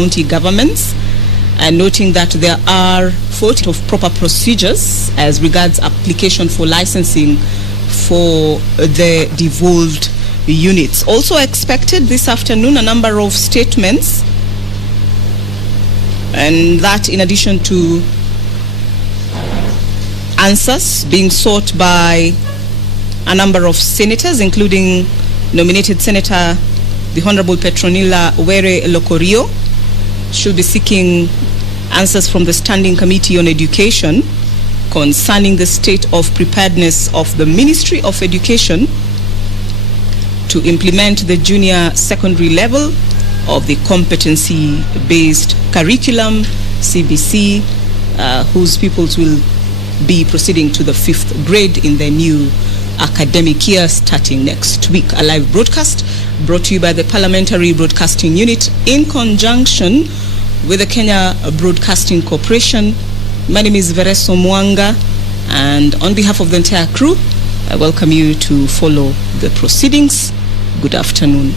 county governments, and noting that there are 40 of proper procedures as regards application for licensing for the devolved units. Also expected this afternoon a number of statements, and that in addition to answers being sought by a number of senators, including nominated Senator the Honorable Petronila Were Lokorio, should be seeking answers from the Standing Committee on Education concerning the state of preparedness of the Ministry of Education to implement the junior secondary level of the competency-based curriculum, CBC, whose pupils will be proceeding to the 5th grade in the new academic year starting next week. A live broadcast brought to you by the Parliamentary Broadcasting Unit in conjunction with the Kenya Broadcasting Corporation. My name is Vereso Mwanga, and on behalf of the entire crew, I welcome you to follow the proceedings. Good afternoon.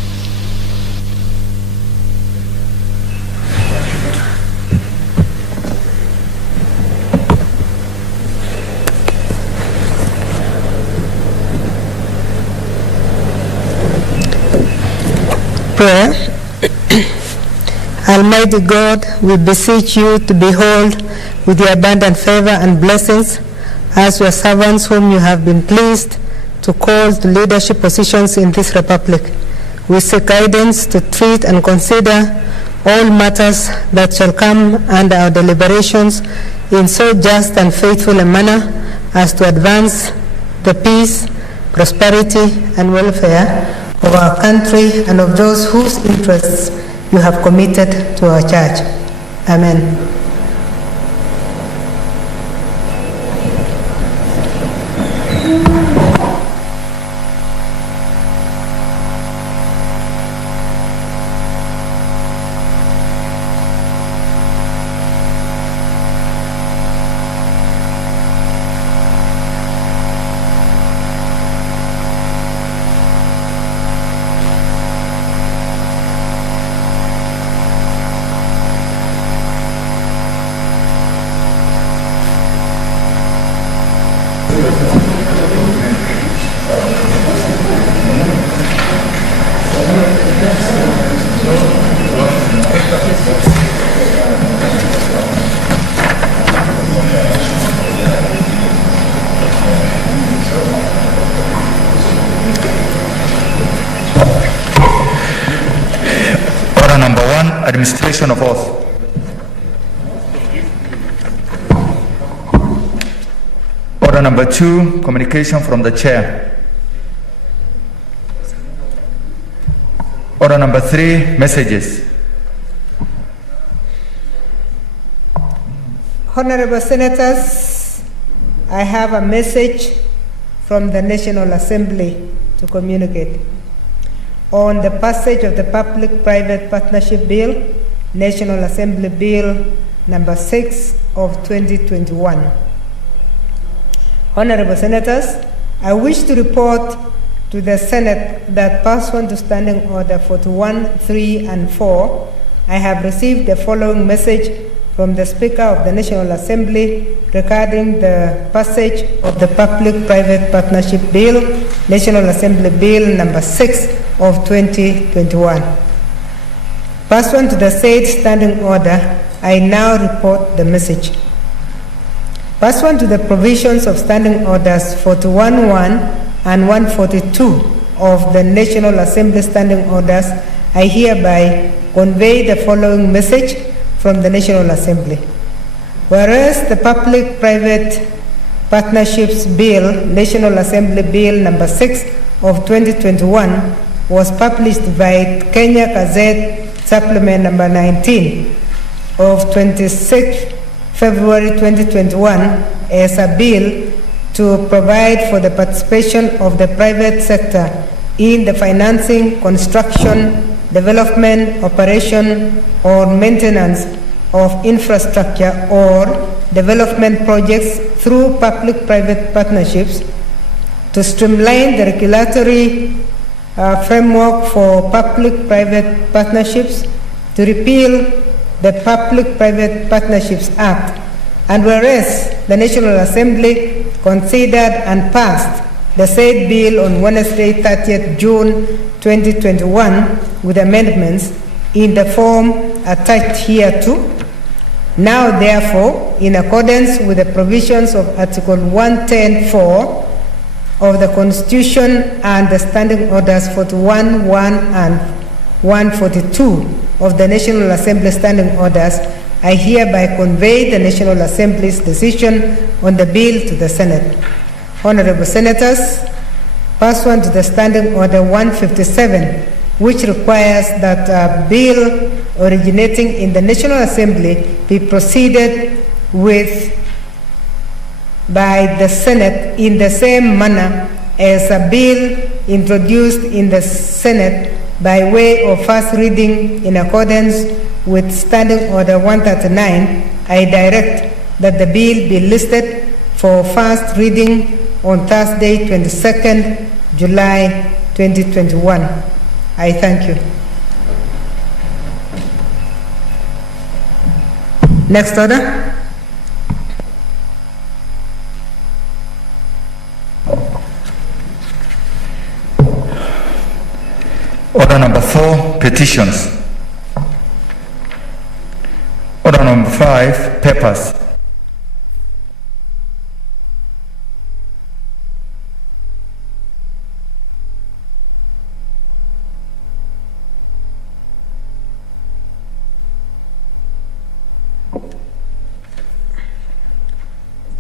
Prayer. Almighty God, we beseech you to behold with your abundant favor and blessings as your servants whom you have been pleased to call to leadership positions in this republic. We seek guidance to treat and consider all matters that shall come under our deliberations in so just and faithful a manner as to advance the peace, prosperity, and welfare of our country and of those whose interests you have committed to our church. Amen. Administration of oath. Order number 2, communication from the chair. Order number 3, messages. Honorable Senators, I have a message from the National Assembly to communicate on the passage of the Public-Private Partnership Bill, National Assembly Bill number 6 of 2021. Honorable Senators, I wish to report to the Senate that pursuant to Standing Order 41, 3, and 4, I have received the following message from the Speaker of the National Assembly regarding the passage of the Public-Private Partnership Bill, National Assembly Bill number 6 of 2021. Pursuant to the said standing order, I now report the message. Pursuant to the provisions of Standing Orders 41.1 and 142 of the National Assembly Standing Orders, I hereby convey the following message from the National Assembly. Whereas the Public-Private Partnerships Bill, National Assembly Bill number 6 of 2021 was published by Kenya Gazette Supplement number 19 of 26 February 2021 as a bill to provide for the participation of the private sector in the financing, construction, development, operation, or maintenance of infrastructure or development projects through public-private partnerships to streamline the regulatory framework for public-private partnerships, to repeal the Public-Private Partnerships Act. And whereas the National Assembly considered and passed the said bill on Wednesday, 30th June 2021 with amendments in the form attached hereto. Now, therefore, in accordance with the provisions of Article 110(4) of the Constitution and the Standing Orders 41, 1 and 142 of the National Assembly Standing Orders, I hereby convey the National Assembly's decision on the bill to the Senate. Honorable Senators, pursuant to the Standing Order 157, which requires that a bill originating in the National Assembly be proceeded with by the Senate in the same manner as a bill introduced in the Senate by way of first reading in accordance with Standing Order 139, I direct that the bill be listed for first reading on Thursday, 22nd July 2021. I thank you. Next order. Order number 4, petitions. Order number 5, papers.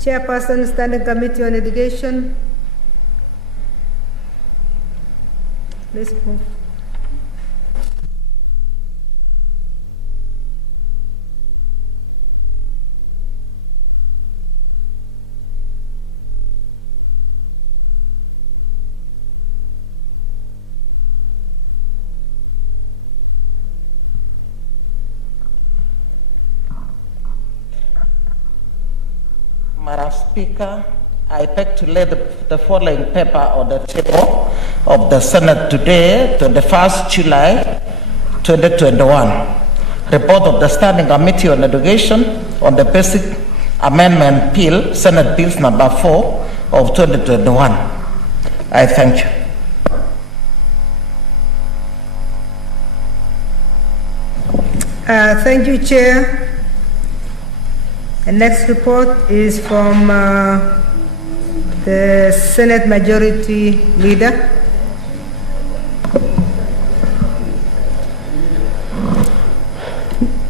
Chairperson, Standing Committee on Education. Please move. Madam Speaker, I beg to lay the following paper on the table of the Senate today, 21st July 2021. Report of the Standing Committee on Education on the Basic Amendment Bill, Senate Bills number 4 of 2021. I thank you. Thank you, Chair. The next report is from the Senate Majority Leader.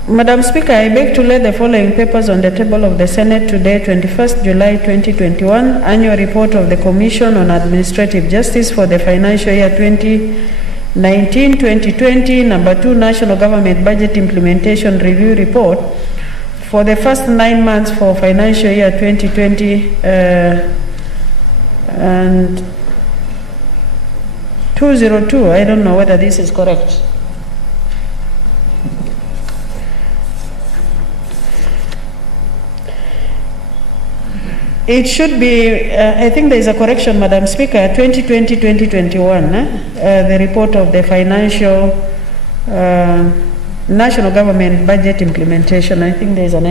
Madam Speaker, I beg to lay the following papers on the table of the Senate today, 21st July 2021, Annual Report of the Commission on Administrative Justice for the financial year 2019-2020, number 2, National Government Budget Implementation Review Report for the first 9 months for financial year 2020 and 202. I don't know whether this is correct. It should be, I think there is a correction, Madam Speaker, 2020-2021, the report of the financial National Government Budget Implementation. I think there is an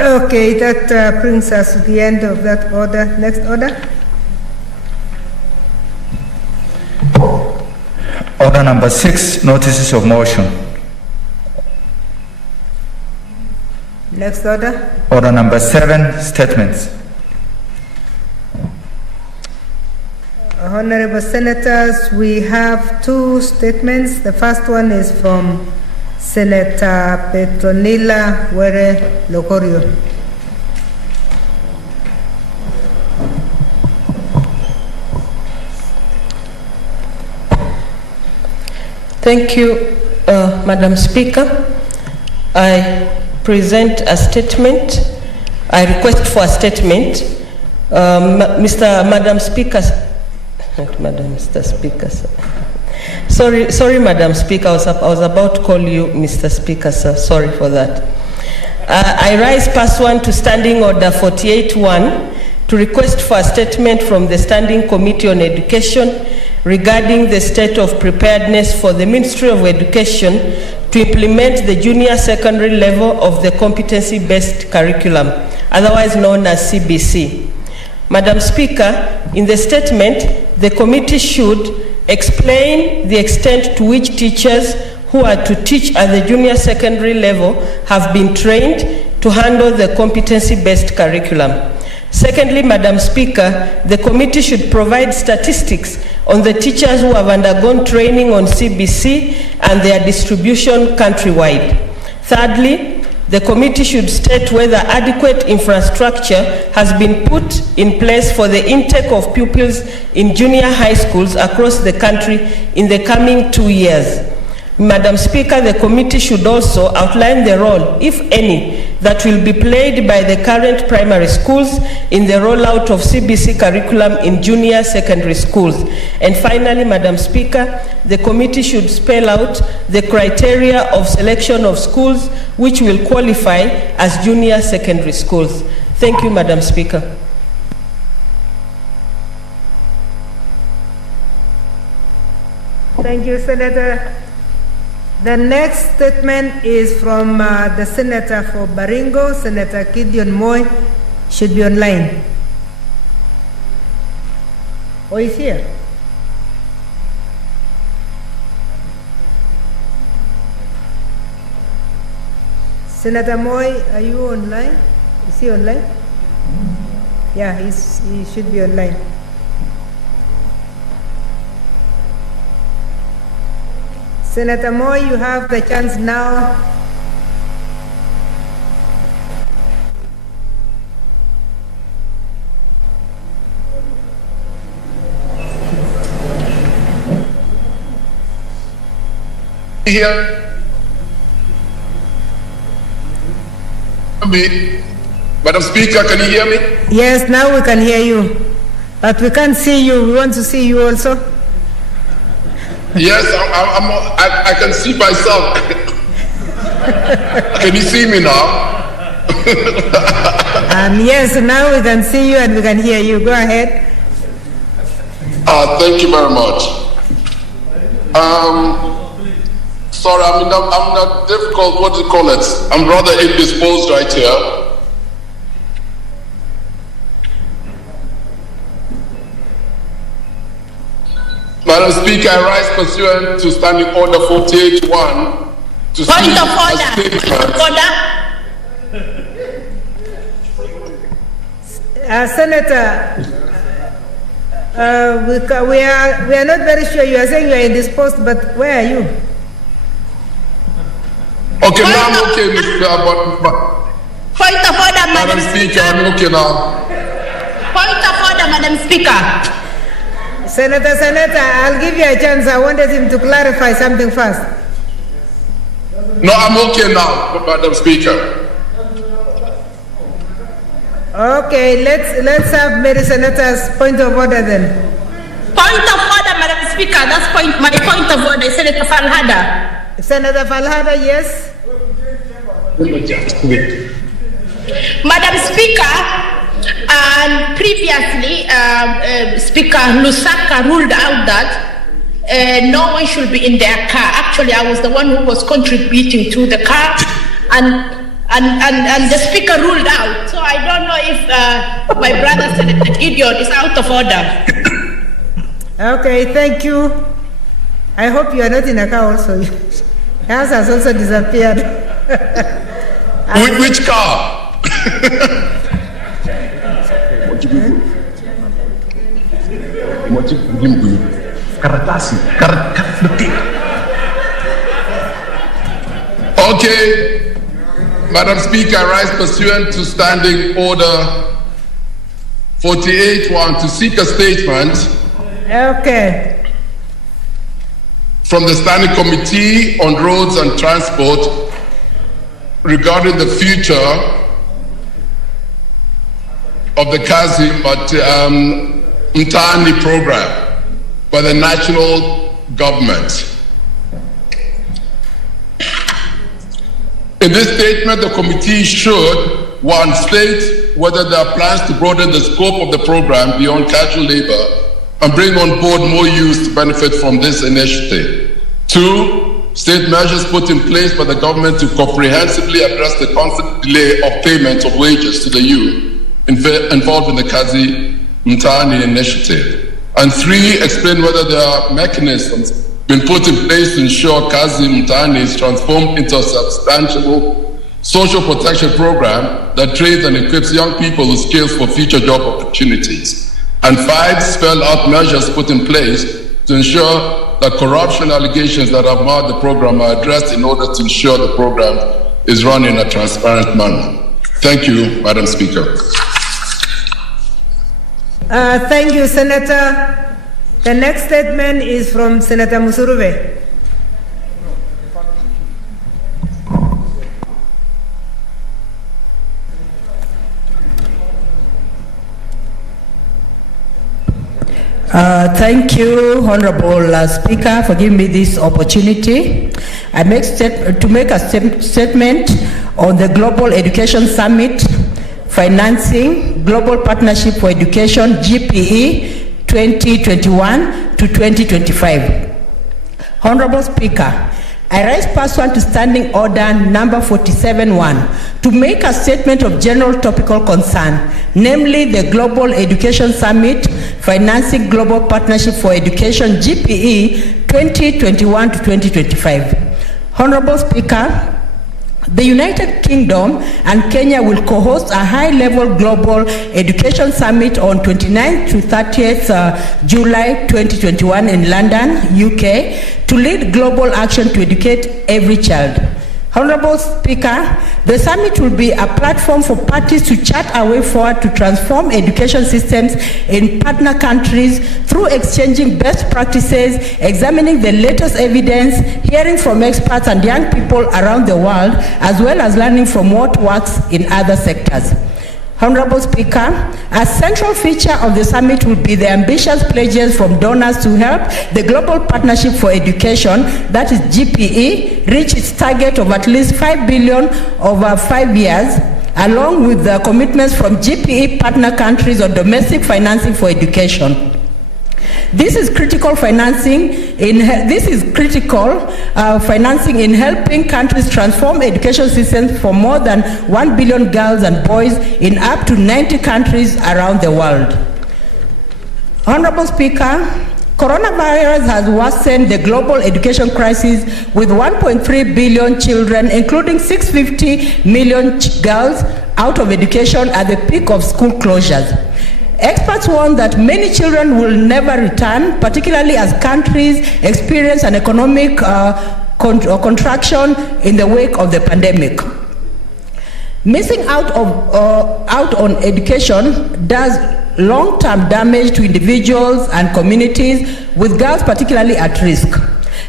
Okay, that brings us to the end of that order. Next order. Order number 6, notices of motion. Next order. Order number 7, statements. Honorable Senators, we have 2 statements. The first one is from Senator Petronila Were Locorio. Thank you, Madam Speaker. I present a statement. I request for a statement. Madam Speaker, Mr. Speaker. Sorry, Madam Speaker. I was about to call you Mr. Speaker, sir. Sorry for that. I rise pursuant to Standing Order 48-1 to request for a statement from the Standing Committee on Education regarding the state of preparedness for the Ministry of Education to implement the junior secondary level of the competency-based curriculum, otherwise known as CBC. Madam Speaker, in the statement, the committee should explain the extent to which teachers who are to teach at the junior secondary level have been trained to handle the competency-based curriculum. Secondly, Madam Speaker, the committee should provide statistics on the teachers who have undergone training on CBC and their distribution countrywide. Thirdly, the committee should state whether adequate infrastructure has been put in place for the intake of pupils in junior high schools across the country in the coming 2 years. Madam Speaker, the committee should also outline the role, if any, that will be played by the current primary schools in the rollout of CBC curriculum in junior secondary schools. And finally, Madam Speaker, the committee should spell out the criteria of selection of schools which will qualify as junior secondary schools. Thank you, Madam Speaker. Thank you, Senator. The next statement is from the Senator for Baringo, Senator Gideon Moy, should be online. Oh, he's here. Senator Moy, are you online? Is he online? Yeah, he should be online. Senator Moy, you have the chance now. Here, Madam Speaker, can you hear me? Yes, now we can hear you, but we can't see you. We want to see you also. Yes, I can see myself. Can you see me now? Yes, now we can see you and we can hear you. Go ahead. Thank you very much. Sorry, I'm in a difficult, what do you call it? I'm rather indisposed right here. Madam Speaker, I rise pursuant to Standing Order 48-1 to Point of a order. statement. Senator, we are not very sure. You are saying you are indisposed, but where are you? Okay, now I'm okay, Mr. Point of order, Madam Speaker, I'm okay now. Point of order, Madam Speaker. Senator, I'll give you a chance. I wanted him to clarify something first. No, I'm okay now, Madam Speaker. Okay, let's have Mary Senator's point of order then. Point of order, Madam Speaker. That's my point of order, Senator Falhada. Senator Falhada, yes. Madam Speaker, and previously, Speaker Lusaka ruled out that no one should be in their car. Actually, I was the one who was contributing to the car, and the Speaker ruled out. So I don't know if my brother Senator Gideon is out of order. Okay, thank you. I hope you are not in a car also. Yours has also disappeared. Which car? Okay, Madam Speaker, I rise pursuant to Standing Order 48-1 to seek a statement. Okay. From the Standing Committee on Roads and Transport regarding the future of the Kazi Mtaani program by the national government. In this statement, the committee should one, state whether there are plans to broaden the scope of the program beyond casual labor and bring on board more youth to benefit from this initiative. Two, state measures put in place by the government to comprehensively address the constant delay of payment of wages to the youth involved in the Kazi Mtaani initiative. And three, explain whether there are mechanisms been put in place to ensure Kazi Mtaani is transformed into a substantial social protection program that trains and equips young people with skills for future job opportunities. And five, spell out measures put in place to ensure that corruption allegations that have marred the program are addressed in order to ensure the program is run in a transparent manner. Thank you, Madam Speaker. Thank you, Senator. The next statement is from Senator Musurube. Thank you, Honorable Speaker, for giving me this opportunity. I make a statement on the Global Education Summit Financing Global Partnership for Education, GPE 2021 to 2025. Honorable Speaker, I rise pursuant to Standing Order number 47-1 to make a statement of general topical concern, namely the Global Education Summit Financing Global Partnership for Education, GPE 2021 to 2025. Honorable Speaker, the United Kingdom and Kenya will co-host a high-level global education summit on 29th to 30th July 2021 in London, UK, to lead global action to educate every child. Honorable Speaker, the summit will be a platform for parties to chart a way forward to transform education systems in partner countries through exchanging best practices, examining the latest evidence, hearing from experts and young people around the world, as well as learning from what works in other sectors. Honorable Speaker, a central feature of the summit will be the ambitious pledges from donors to help the Global Partnership for Education, that is GPE, reach its target of at least $5 billion over 5 years, along with the commitments from GPE partner countries on domestic financing for education. This is critical financing in helping countries transform education systems for more than 1 billion girls and boys in up to 90 countries around the world. Honorable Speaker, coronavirus has worsened the global education crisis with 1.3 billion children, including 650 million girls, out of education at the peak of school closures. Experts warn that many children will never return, particularly as countries experience an economic contraction in the wake of the pandemic. Missing out on education does long-term damage to individuals and communities, with girls particularly at risk.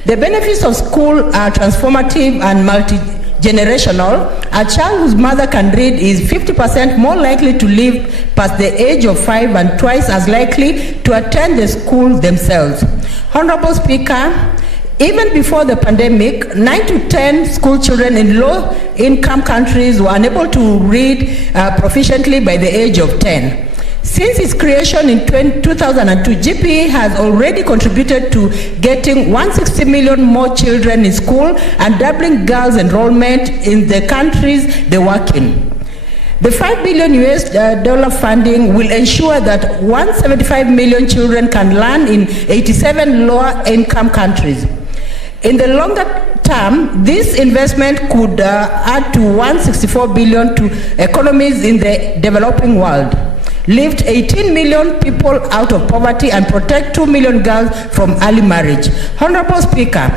The benefits of school are transformative and multi-generational. A child whose mother can read is 50% more likely to live past the age of 5 and twice as likely to attend the school themselves. Honorable Speaker, even before the pandemic, 9 to 10 school children in low-income countries were unable to read proficiently by the age of 10. Since its creation in 2002, GPE has already contributed to getting 160 million more children in school and doubling girls' enrollment in the countries they work in. The $5 billion funding will ensure that 175 million children can learn in 87 lower-income countries. In the longer term, this investment could add to $164 billion to economies in the developing world, lift 18 million people out of poverty, and protect 2 million girls from early marriage. Honorable Speaker,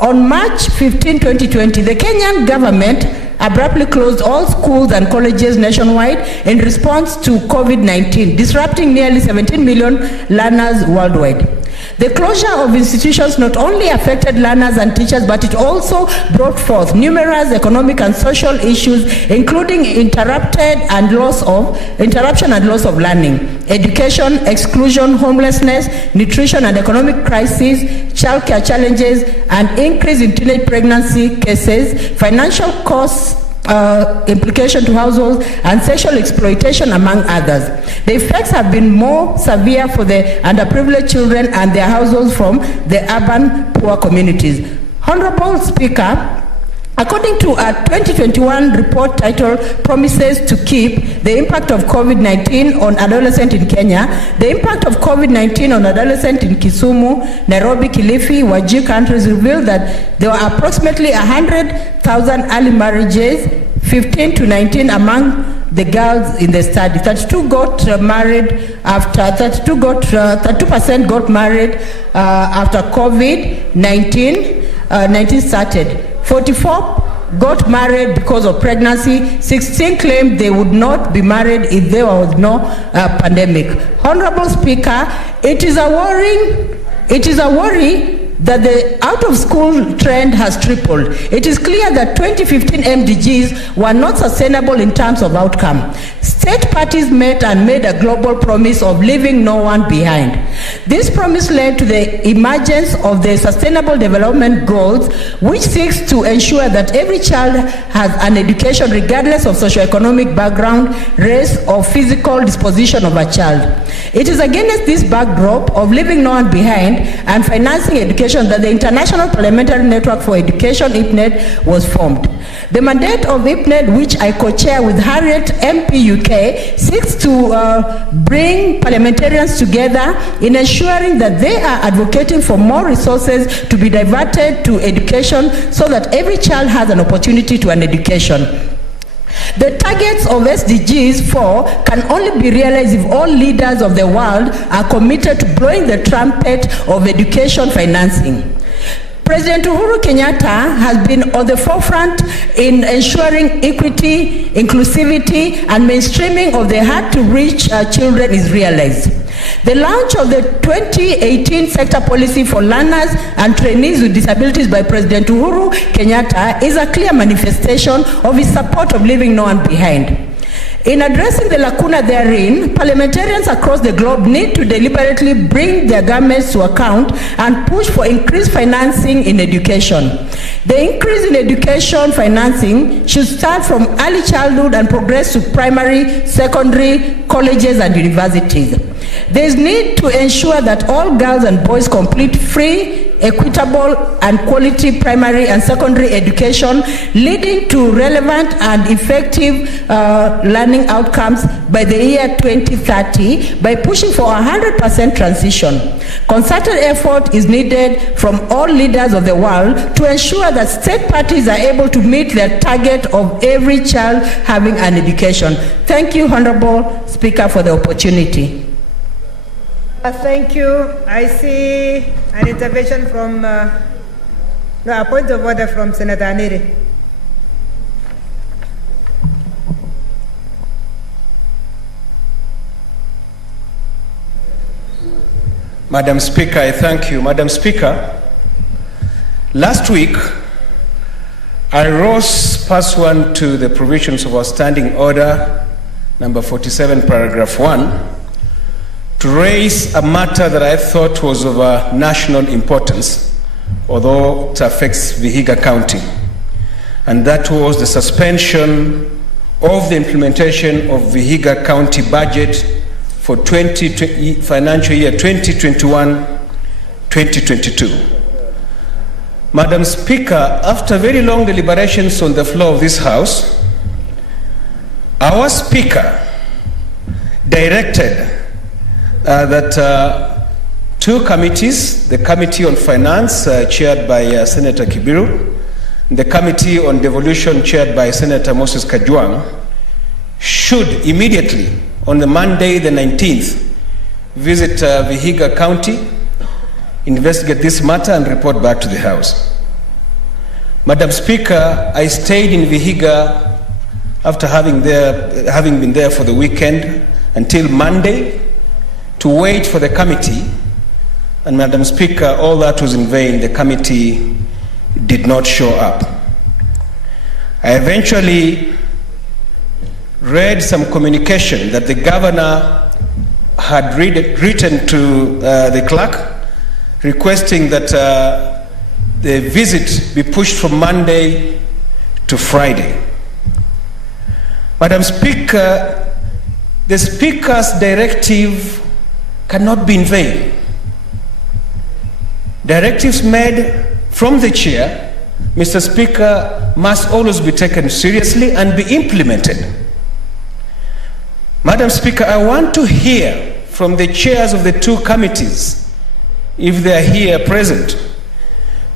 on March 15, 2020, the Kenyan government abruptly closed all schools and colleges nationwide in response to COVID-19, disrupting nearly 17 million learners worldwide. The closure of institutions not only affected learners and teachers, but it also brought forth numerous economic and social issues, including interruption and loss of learning, education, exclusion, homelessness, nutrition and economic crisis, childcare challenges, and increase in teenage pregnancy cases, financial costs implication to households, and sexual exploitation, among others. The effects have been more severe for the underprivileged children and their households from the urban poor communities. Honorable Speaker, according to a 2021 report titled Promises to Keep, the impact of COVID-19 on adolescents in Kenya, the impact of COVID-19 on adolescents in Kisumu, Nairobi, Kilifi, Wajir counties revealed that there were approximately 100,000 early marriages, 15 to 19 among the girls in the study. 32% got married after COVID-19 started. 44 got married because of pregnancy. 16 claimed they would not be married if there was no pandemic. Honorable Speaker, it is a worry that the out-of-school trend has tripled. It is clear that 2015 MDGs were not sustainable in terms of outcome. State parties met and made a global promise of leaving no one behind. This promise led to the emergence of the Sustainable Development Goals, which seeks to ensure that every child has an education regardless of socioeconomic background, race, or physical disposition of a child. It is against this backdrop of leaving no one behind and financing education that the International Parliamentary Network for Education, IPNED, was formed. The mandate of IPNED, which I co-chair with Harriet MP UK, seeks to bring parliamentarians together in ensuring that they are advocating for more resources to be diverted to education so that every child has an opportunity to an education. The targets of SDGs 4 can only be realized if all leaders of the world are committed to blowing the trumpet of education financing. President Uhuru Kenyatta has been on the forefront in ensuring equity, inclusivity, and mainstreaming of the hard-to-reach children is realized. The launch of the 2018 sector policy for learners and trainees with disabilities by President Uhuru Kenyatta is a clear manifestation of his support of leaving no one behind. In addressing the lacuna therein, parliamentarians across the globe need to deliberately bring their governments to account and push for increased financing in education. The increase in education financing should start from early childhood and progress to primary, secondary, colleges, and universities. There is need to ensure that all girls and boys complete free, equitable, and quality primary and secondary education, leading to relevant and effective learning outcomes by the year 2030 by pushing for 100% transition. Concerted effort is needed from all leaders of the world to ensure that state parties are able to meet their target of every child having an education. Thank you, Honorable Speaker, for the opportunity. Thank you. I see an intervention from, a point of order from Senator Aniri. Madam Speaker, I thank you. Madam Speaker, last week I rose pursuant to the provisions of our Standing Order number 47, paragraph 1, to raise a matter that I thought was of national importance, although it affects Vihiga County, and that was the suspension of the implementation of Vihiga County budget for financial year 2021-2022. Madam Speaker, after very long deliberations on the floor of this House, our Speaker directed that two committees, the Committee on Finance, chaired by Senator Kibiru, and the Committee on Devolution, chaired by Senator Moses Kajwang, should immediately, on the Monday the 19th, visit Vihiga County, investigate this matter, and report back to the House. Madam Speaker, I stayed in Vihiga after having been there for the weekend until Monday to wait for the committee, and Madam Speaker, all that was in vain. The committee did not show up. I eventually read some communication that the governor had written to the clerk requesting that the visit be pushed from Monday to Friday. Madam Speaker, the Speaker's directive cannot be in vain. Directives made from the chair, Mr. Speaker, must always be taken seriously and be implemented. Madam Speaker, I want to hear from the chairs of the two committees, if they are here present,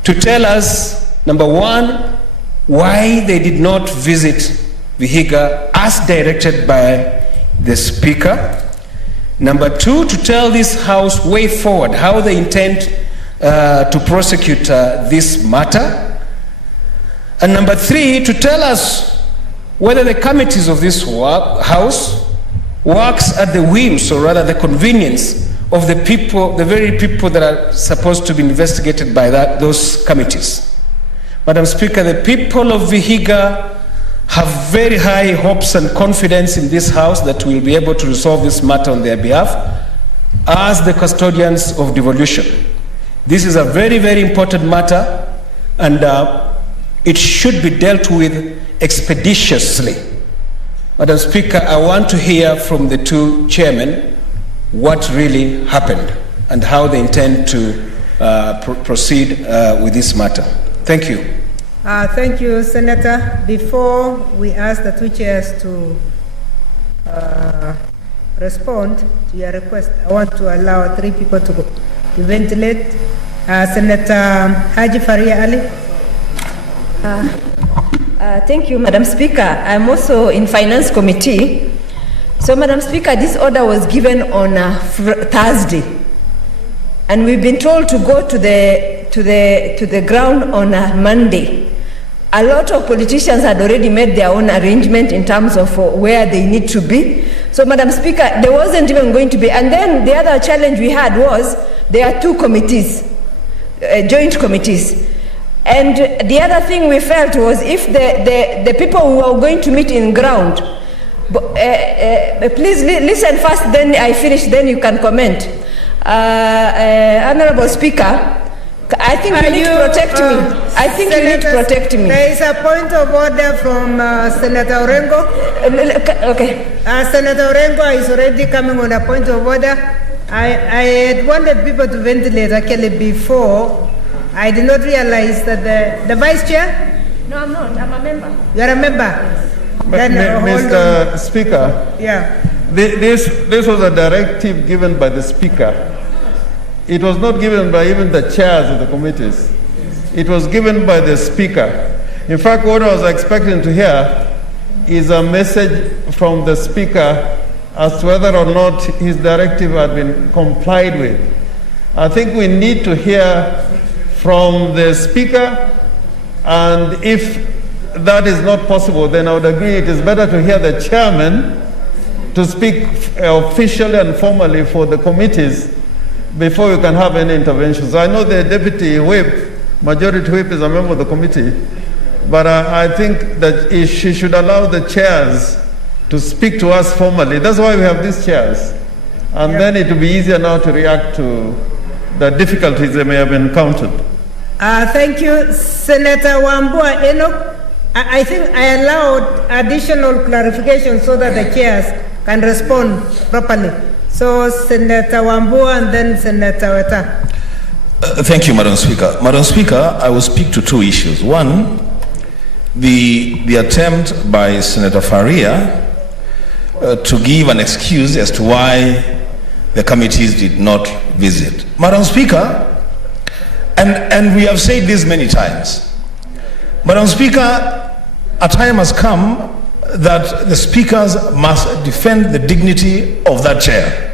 to tell us, number one, why they did not visit Vihiga as directed by the Speaker. Number two, to tell this House way forward how they intend to prosecute this matter. And number three, to tell us whether the committees of this House works at the whims, or rather the convenience of the people, the very people that are supposed to be investigated by those committees. Madam Speaker, the people of Vihiga have very high hopes and confidence in this House that we'll be able to resolve this matter on their behalf as the custodians of devolution. This is a very, very important matter, and it should be dealt with expeditiously. Madam Speaker, I want to hear from the two chairmen what really happened and how they intend to proceed with this matter. Thank you. Thank you, Senator. Before we ask the two chairs to respond to your request, I want to allow three people to ventilate. Senator Haji Faria Ali. Thank you, Madam Speaker. I'm also in Finance Committee. So, Madam Speaker, this order was given on Thursday, and we've been told to go to the ground on Monday. A lot of politicians had already made their own arrangement in terms of where they need to be. So, Madam Speaker, there wasn't even going to be. And then the other challenge we had was there are two committees, joint committees. And the other thing we felt was if the people who are going to meet in ground, please listen first, then I finish, then you can comment. Honorable Speaker, I think you need to protect me. I think you need to protect me. There is a point of order from Senator Orengo. Okay. Senator Orengo is already coming on a point of order. I had wanted people to ventilate actually before. I did not realize that the Vice Chair? No, I'm not. I'm a member. You are a member? But Mr. Speaker, yeah. This was a directive given by the Speaker. It was not given by even the chairs of the committees. It was given by the Speaker. In fact, what I was expecting to hear is a message from the Speaker as to whether or not his directive had been complied with. I think we need to hear from the Speaker, and if that is not possible, then I would agree it is better to hear the chairman to speak officially and formally for the committees before we can have any interventions. I know the deputy whip, majority whip, is a member of the committee, but I think that she should allow the chairs to speak to us formally. That's why we have these chairs. And then it will be easier now to react to the difficulties they may have encountered. Thank you, Senator Wambua Enoch. I think I allowed additional clarification so that the chairs can respond properly. So, Senator Wambua and then Senator Weta. Thank you, Madam Speaker. Madam Speaker, I will speak to two issues. One, the attempt by Senator Faria to give an excuse as to why the committees did not visit. Madam Speaker, and we have said this many times, Madam Speaker, a time has come that the speakers must defend the dignity of that chair.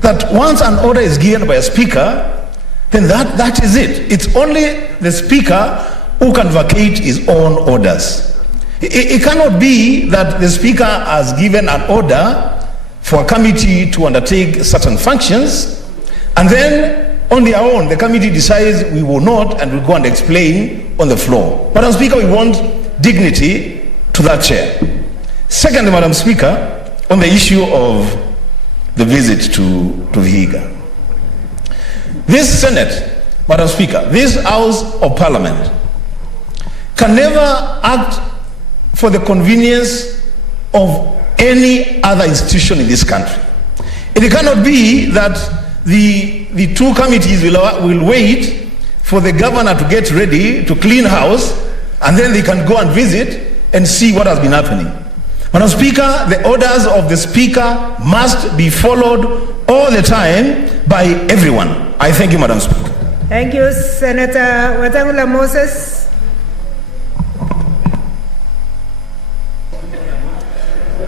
That once an order is given by a speaker, then that is it. It's only the speaker who can vacate his own orders. It cannot be that the speaker has given an order for a committee to undertake certain functions, and then on their own, the committee decides we will not, and will go and explain on the floor. Madam Speaker, we want dignity to that chair. Secondly, Madam Speaker, on the issue of the visit to Vihiga. This Senate, Madam Speaker, this House of Parliament can never act for the convenience of any other institution in this country. It cannot be that the two committees will wait for the governor to get ready to clean house, and then they can go and visit and see what has been happening. Madam Speaker, the orders of the Speaker must be followed all the time by everyone. I thank you, Madam Speaker. Thank you, Senator Wetangula Moses.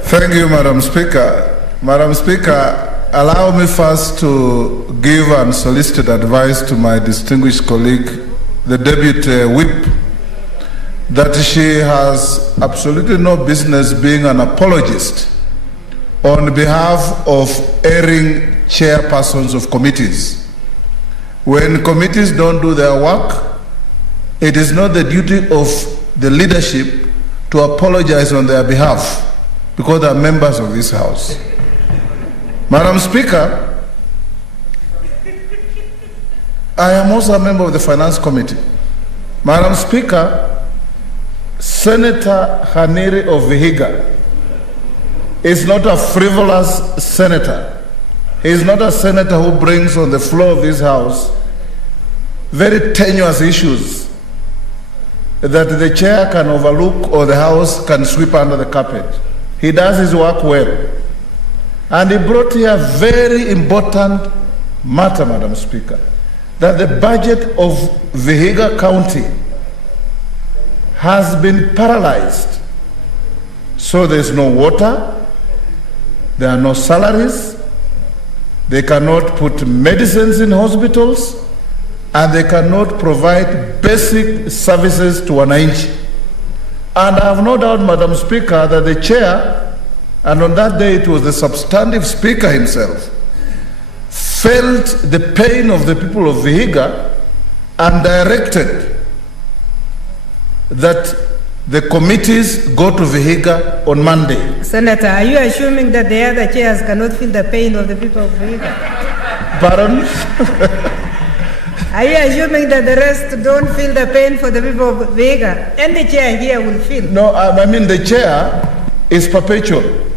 Thank you, Madam Speaker. Madam Speaker, allow me first to give unsolicited advice to my distinguished colleague, the Deputy Whip, that she has absolutely no business being an apologist on behalf of erring chairpersons of committees. When committees don't do their work, it is not the duty of the leadership to apologize on their behalf, because they are members of this House. Madam Speaker, I am also a member of the Finance Committee. Madam Speaker, Senator Khaniri of Vihiga is not a frivolous senator. He is not a senator who brings on the floor of this House very tenuous issues that the chair can overlook or the House can sweep under the carpet. He does his work well. And he brought here a very important matter, Madam Speaker, that the budget of Vihiga County has been paralyzed. So there's no water, there are no salaries, they cannot put medicines in hospitals, and they cannot provide basic services to wananchi. And I have no doubt, Madam Speaker, that the chair, and on that day it was the substantive speaker himself, felt the pain of the people of Vihiga and directed that the committees go to Vihiga on Monday. Senator, are you assuming that the other chairs cannot feel the pain of the people of Vihiga? Pardon? Are you assuming that the rest don't feel the pain for the people of Vihiga? And the chair here will feel. No, I mean the chair is perpetual.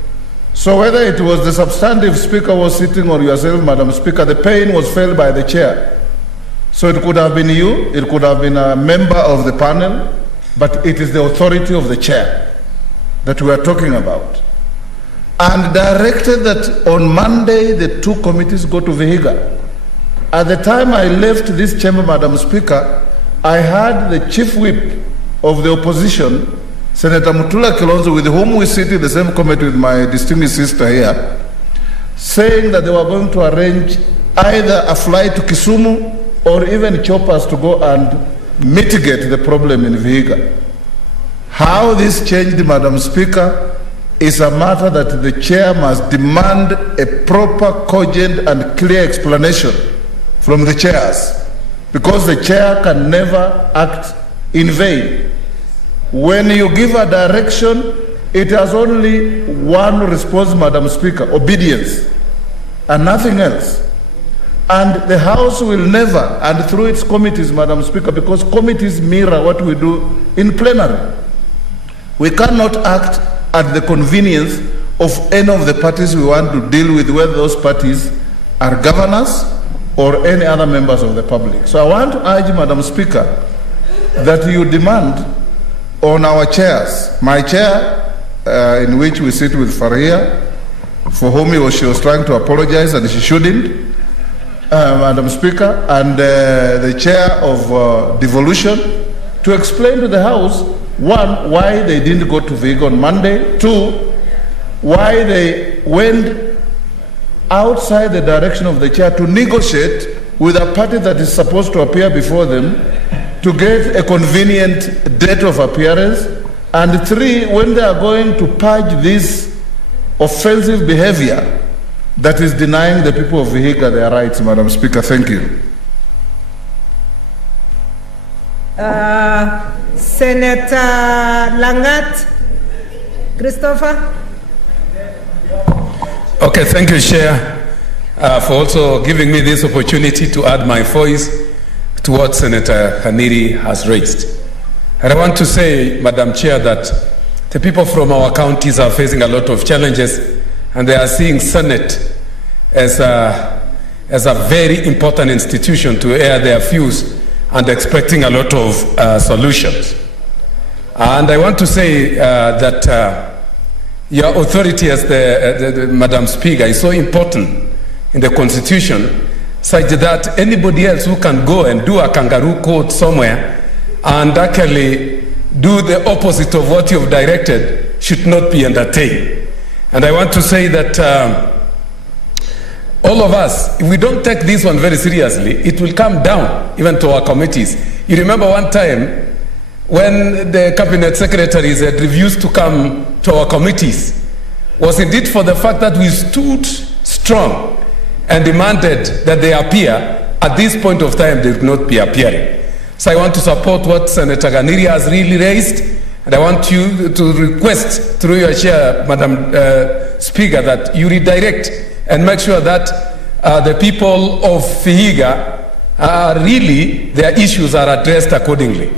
So whether it was the substantive speaker was sitting or yourself, Madam Speaker, the pain was felt by the chair. So it could have been you, it could have been a member of the panel, but it is the authority of the chair that we are talking about. And directed that on Monday the two committees go to Vihiga. At the time I left this chamber, Madam Speaker, I had the chief whip of the opposition, Senator Mutula Kilonzo, with whom we sit in the same committee with my distinguished sister here, saying that they were going to arrange either a flight to Kisumu or even choppers to go and mitigate the problem in Vihiga. How this changed, Madam Speaker, is a matter that the chair must demand a proper, cogent and clear explanation from the chairs, because the chair can never act in vain. When you give a direction, it has only one response, Madam Speaker: obedience, and nothing else. And the House will never, and through its committees, Madam Speaker, because committees mirror what we do in plenary, we cannot act at the convenience of any of the parties we want to deal with, whether those parties are governors or any other members of the public. So I want to urge, Madam Speaker, that you demand on our chairs, my chair, in which we sit with Faria, for whom she was trying to apologize and she shouldn't, Madam Speaker, and the chair of devolution, to explain to the House, one, why they didn't go to Vihiga on Monday, two, why they went outside the direction of the chair to negotiate with a party that is supposed to appear before them to get a convenient date of appearance, and three, when they are going to purge this offensive behavior that is denying the people of Vihiga their rights. Madam Speaker, thank you. Senator Langat Christopher. Okay, thank you, Chair, for also giving me this opportunity to add my voice to what Senator Khaniri has raised. And I want to say, Madam Chair, that the people from our counties are facing a lot of challenges, and they are seeing Senate as a very important institution to air their views and expecting a lot of solutions. And I want to say that your authority as the Madam Speaker is so important in the Constitution, such that anybody else who can go and do a kangaroo court somewhere and actually do the opposite of what you've directed should not be entertained. And I want to say that all of us, if we don't take this one very seriously, it will come down even to our committees. You remember one time when the cabinet secretaries had refused to come to our committees, was indeed for the fact that we stood strong and demanded that they appear. At this point of time, they will not be appearing. So I want to support what Senator Ganiri has really raised, and I want you to request through your chair, Madam Speaker, that you redirect and make sure that the people of Vihiga really, their issues are addressed accordingly.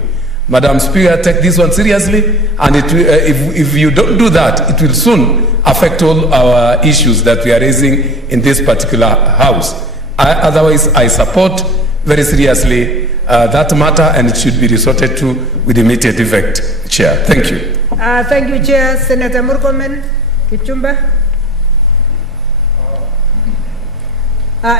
Madam Speaker, take this one seriously, and if you don't do that, it will soon affect all our issues that we are raising in this particular house. Otherwise, I support very seriously that matter, and it should be resorted to with immediate effect. Chair, thank you. Thank you, Chair. Senator Murkomen Kipchumba.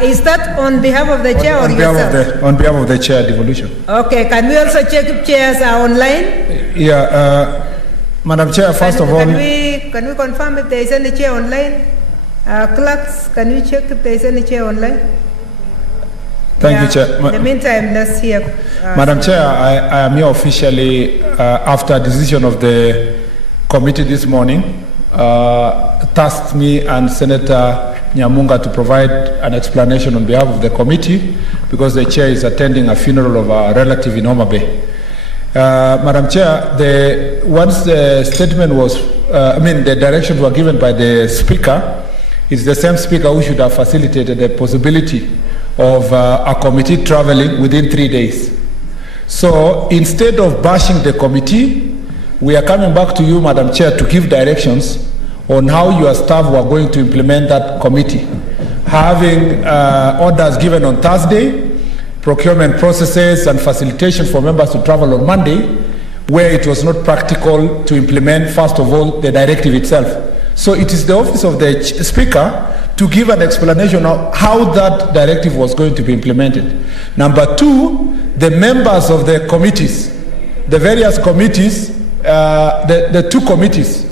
Is that on behalf of the chair or yourself? On behalf of the chair, devolution. Okay, can we also check if chairs are online? Yeah, Madam Chair, first of all... Can we confirm if there is any chair online? Clerks, can we check if there is any chair online? Thank you, Chair. In the meantime, let's hear... Madam Chair, I am here officially after a decision of the committee this morning, tasked me and Senator Nyamunga to provide an explanation on behalf of the committee because the chair is attending a funeral of a relative in Homa Bay. Madam Chair, once the statement was, the directions were given by the Speaker, it's the same Speaker who should have facilitated the possibility of a committee traveling within 3 days. So instead of bashing the committee, we are coming back to you, Madam Chair, to give directions on how your staff were going to implement that committee. Having orders given on Thursday, procurement processes and facilitation for members to travel on Monday, where it was not practical to implement, first of all, the directive itself. So it is the office of the Speaker to give an explanation of how that directive was going to be implemented. Number two, the members of the committees, the various committees, the two committees,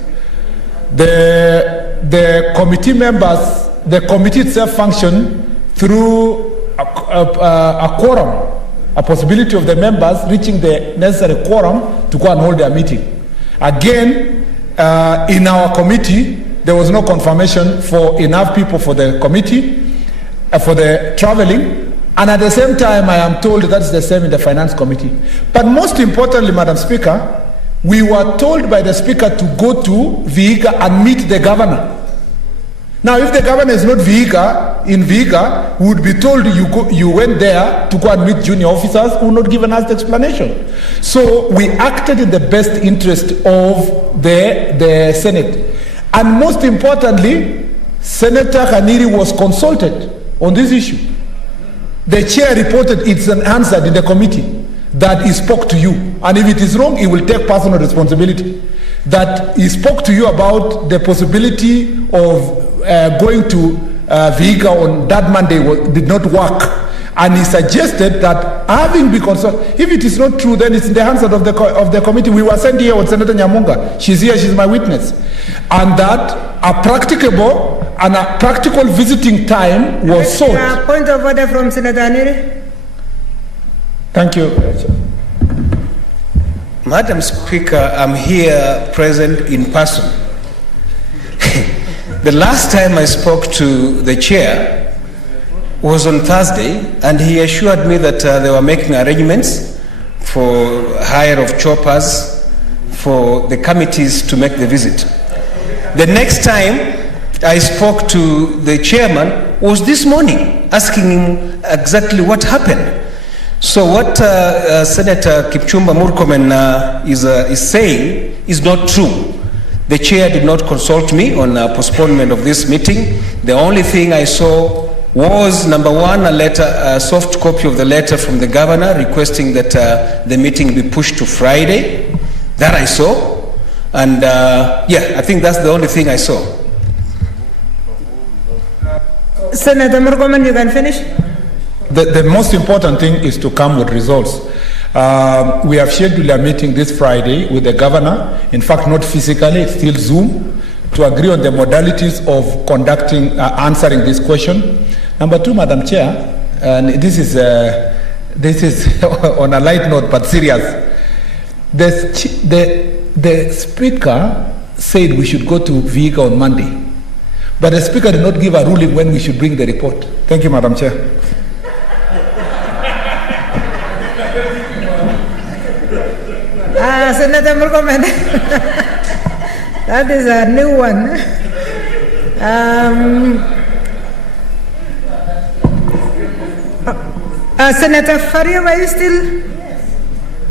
the committee members, the committee itself function through a quorum, a possibility of the members reaching the necessary quorum to go and hold their meeting. Again, in our committee, there was no confirmation for enough people for the committee, for the traveling, and at the same time, I am told that's the same in the finance committee. But most importantly, Madam Speaker, we were told by the Speaker to go to Vihiga and meet the governor. Now, if the governor is not in Vihiga, we would be told you went there to go and meet junior officers who would not given us the explanation. So we acted in the best interest of the Senate. And most importantly, Senator Khaniri was consulted on this issue. The chair reported it's answered in the committee that he spoke to you. And if it is wrong, he will take personal responsibility. That he spoke to you about the possibility of going to Vihiga on that Monday did not work. And he suggested that having been consulted, if it is not true, then it's in the hands of the committee. We were sent here with Senator Nyamunga. She's here, she's my witness. And that a practicable and a practical visiting time was sought. Point of order from Senator Aniri. Thank you. Madam Speaker, I'm here present in person. The last time I spoke to the chair was on Thursday, and he assured me that they were making arrangements for hire of choppers for the committees to make the visit. The next time I spoke to the chairman was this morning, asking him exactly what happened. So what Senator Kipchumba Murkomen is saying is not true. The chair did not consult me on postponement of this meeting. The only thing I saw was, number one, a soft copy of the letter from the governor requesting that the meeting be pushed to Friday. That I saw. And I think that's the only thing I saw. Senator Murkomen, you can finish. The most important thing is to come with results. We have scheduled a meeting this Friday with the governor. In fact, not physically, it's still Zoom, to agree on the modalities of conducting, answering this question. Number two, Madam Chair, and this is on a light note but serious. The Speaker said we should go to Vihiga on Monday, but the Speaker did not give a ruling when we should bring the report. Thank you, Madam Chair. Senator Murkomen, that is a new one. Senator Faria, were you still?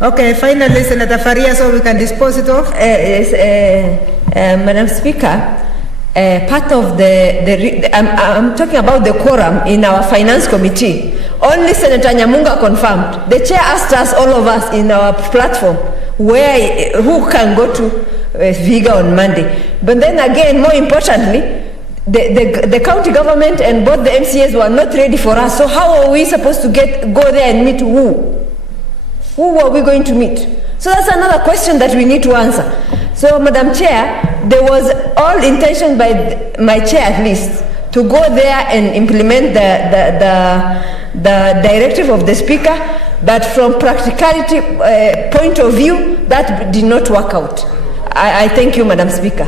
Okay, finally, Senator Faria, so we can dispose it off. Madam Speaker, part of I'm talking about the quorum in our finance committee. Only Senator Nyamunga confirmed. The chair asked us, all of us, in our platform, who can go to Vihiga on Monday. But then again, more importantly, the county government and both the MCAs were not ready for us. So how are we supposed to go there and meet who? Who are we going to meet? So that's another question that we need to answer. So, Madam Chair, there was all intention by my chair at least to go there and implement the directive of the Speaker, but from practicality point of view, that did not work out. I thank you, Madam Speaker.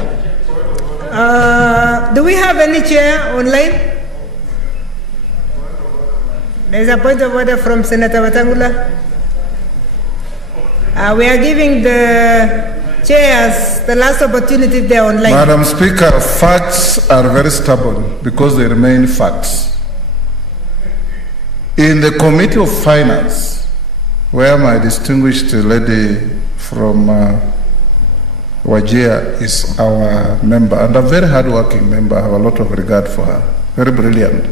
Do we have any chair online? There's a point of order from Senator Watangula. We are giving the chairs the last opportunity if they are online. Madam Speaker, facts are very stubborn because they remain facts. In the Committee of Finance, where my distinguished lady from Wajir is our member, and a very hard-working member, I have a lot of regard for her, very brilliant.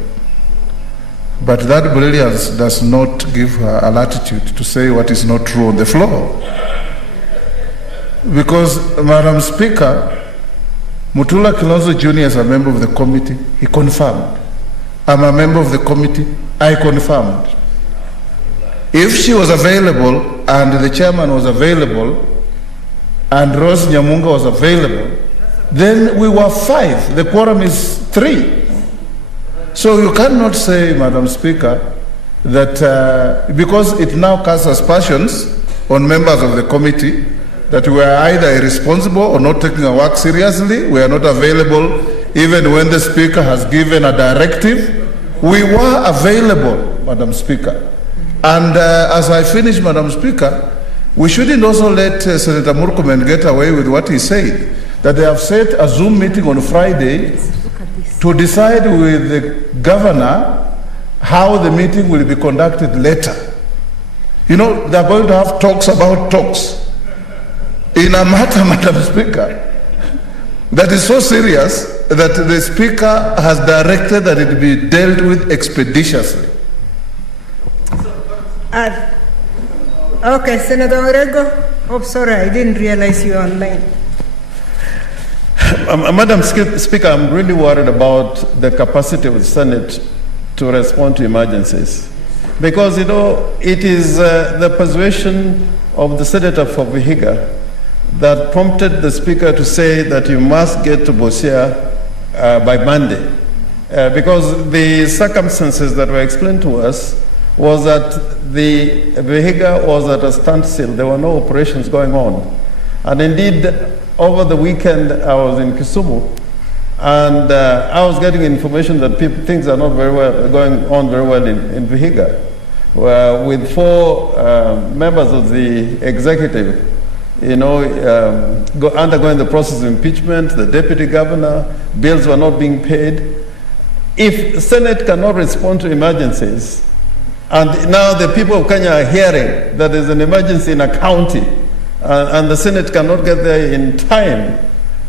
But that brilliance does not give her a latitude to say what is not true on the floor. Because, Madam Speaker, Mutula Kilonzo Jr. is a member of the committee, he confirmed. I'm a member of the committee, I confirmed. If she was available and the chairman was available and Rose Nyamunga was available, then we were 5. The quorum is 3. So you cannot say, Madam Speaker, that because it now casts aspersions on members of the committee that we are either irresponsible or not taking our work seriously, we are not available even when the Speaker has given a directive. We were available, Madam Speaker. And as I finish, Madam Speaker, we shouldn't also let Senator Murkomen get away with what he said, that they have set a Zoom meeting on Friday to decide with the governor how the meeting will be conducted later. You know, they're going to have talks about talks in a matter, Madam Speaker, that is so serious that the Speaker has directed that it be dealt with expeditiously. Okay, Senator Orego. Oh, sorry, I didn't realize you were online. Madam Speaker, I'm really worried about the capacity of the Senate to respond to emergencies. Because, you know, it is the persuasion of the Senator for Vihiga that prompted the Speaker to say that you must get to Busia by Monday. Because the circumstances that were explained to us was that the Vihiga was at a standstill. There were no operations going on. And indeed, over the weekend, I was in Kisumu, and I was getting information that things are not going on very well in Vihiga, with 4 members of the executive, you know, undergoing the process of impeachment, the deputy governor, bills were not being paid. If the Senate cannot respond to emergencies, and now the people of Kenya are hearing that there's an emergency in a county, and the Senate cannot get there in time,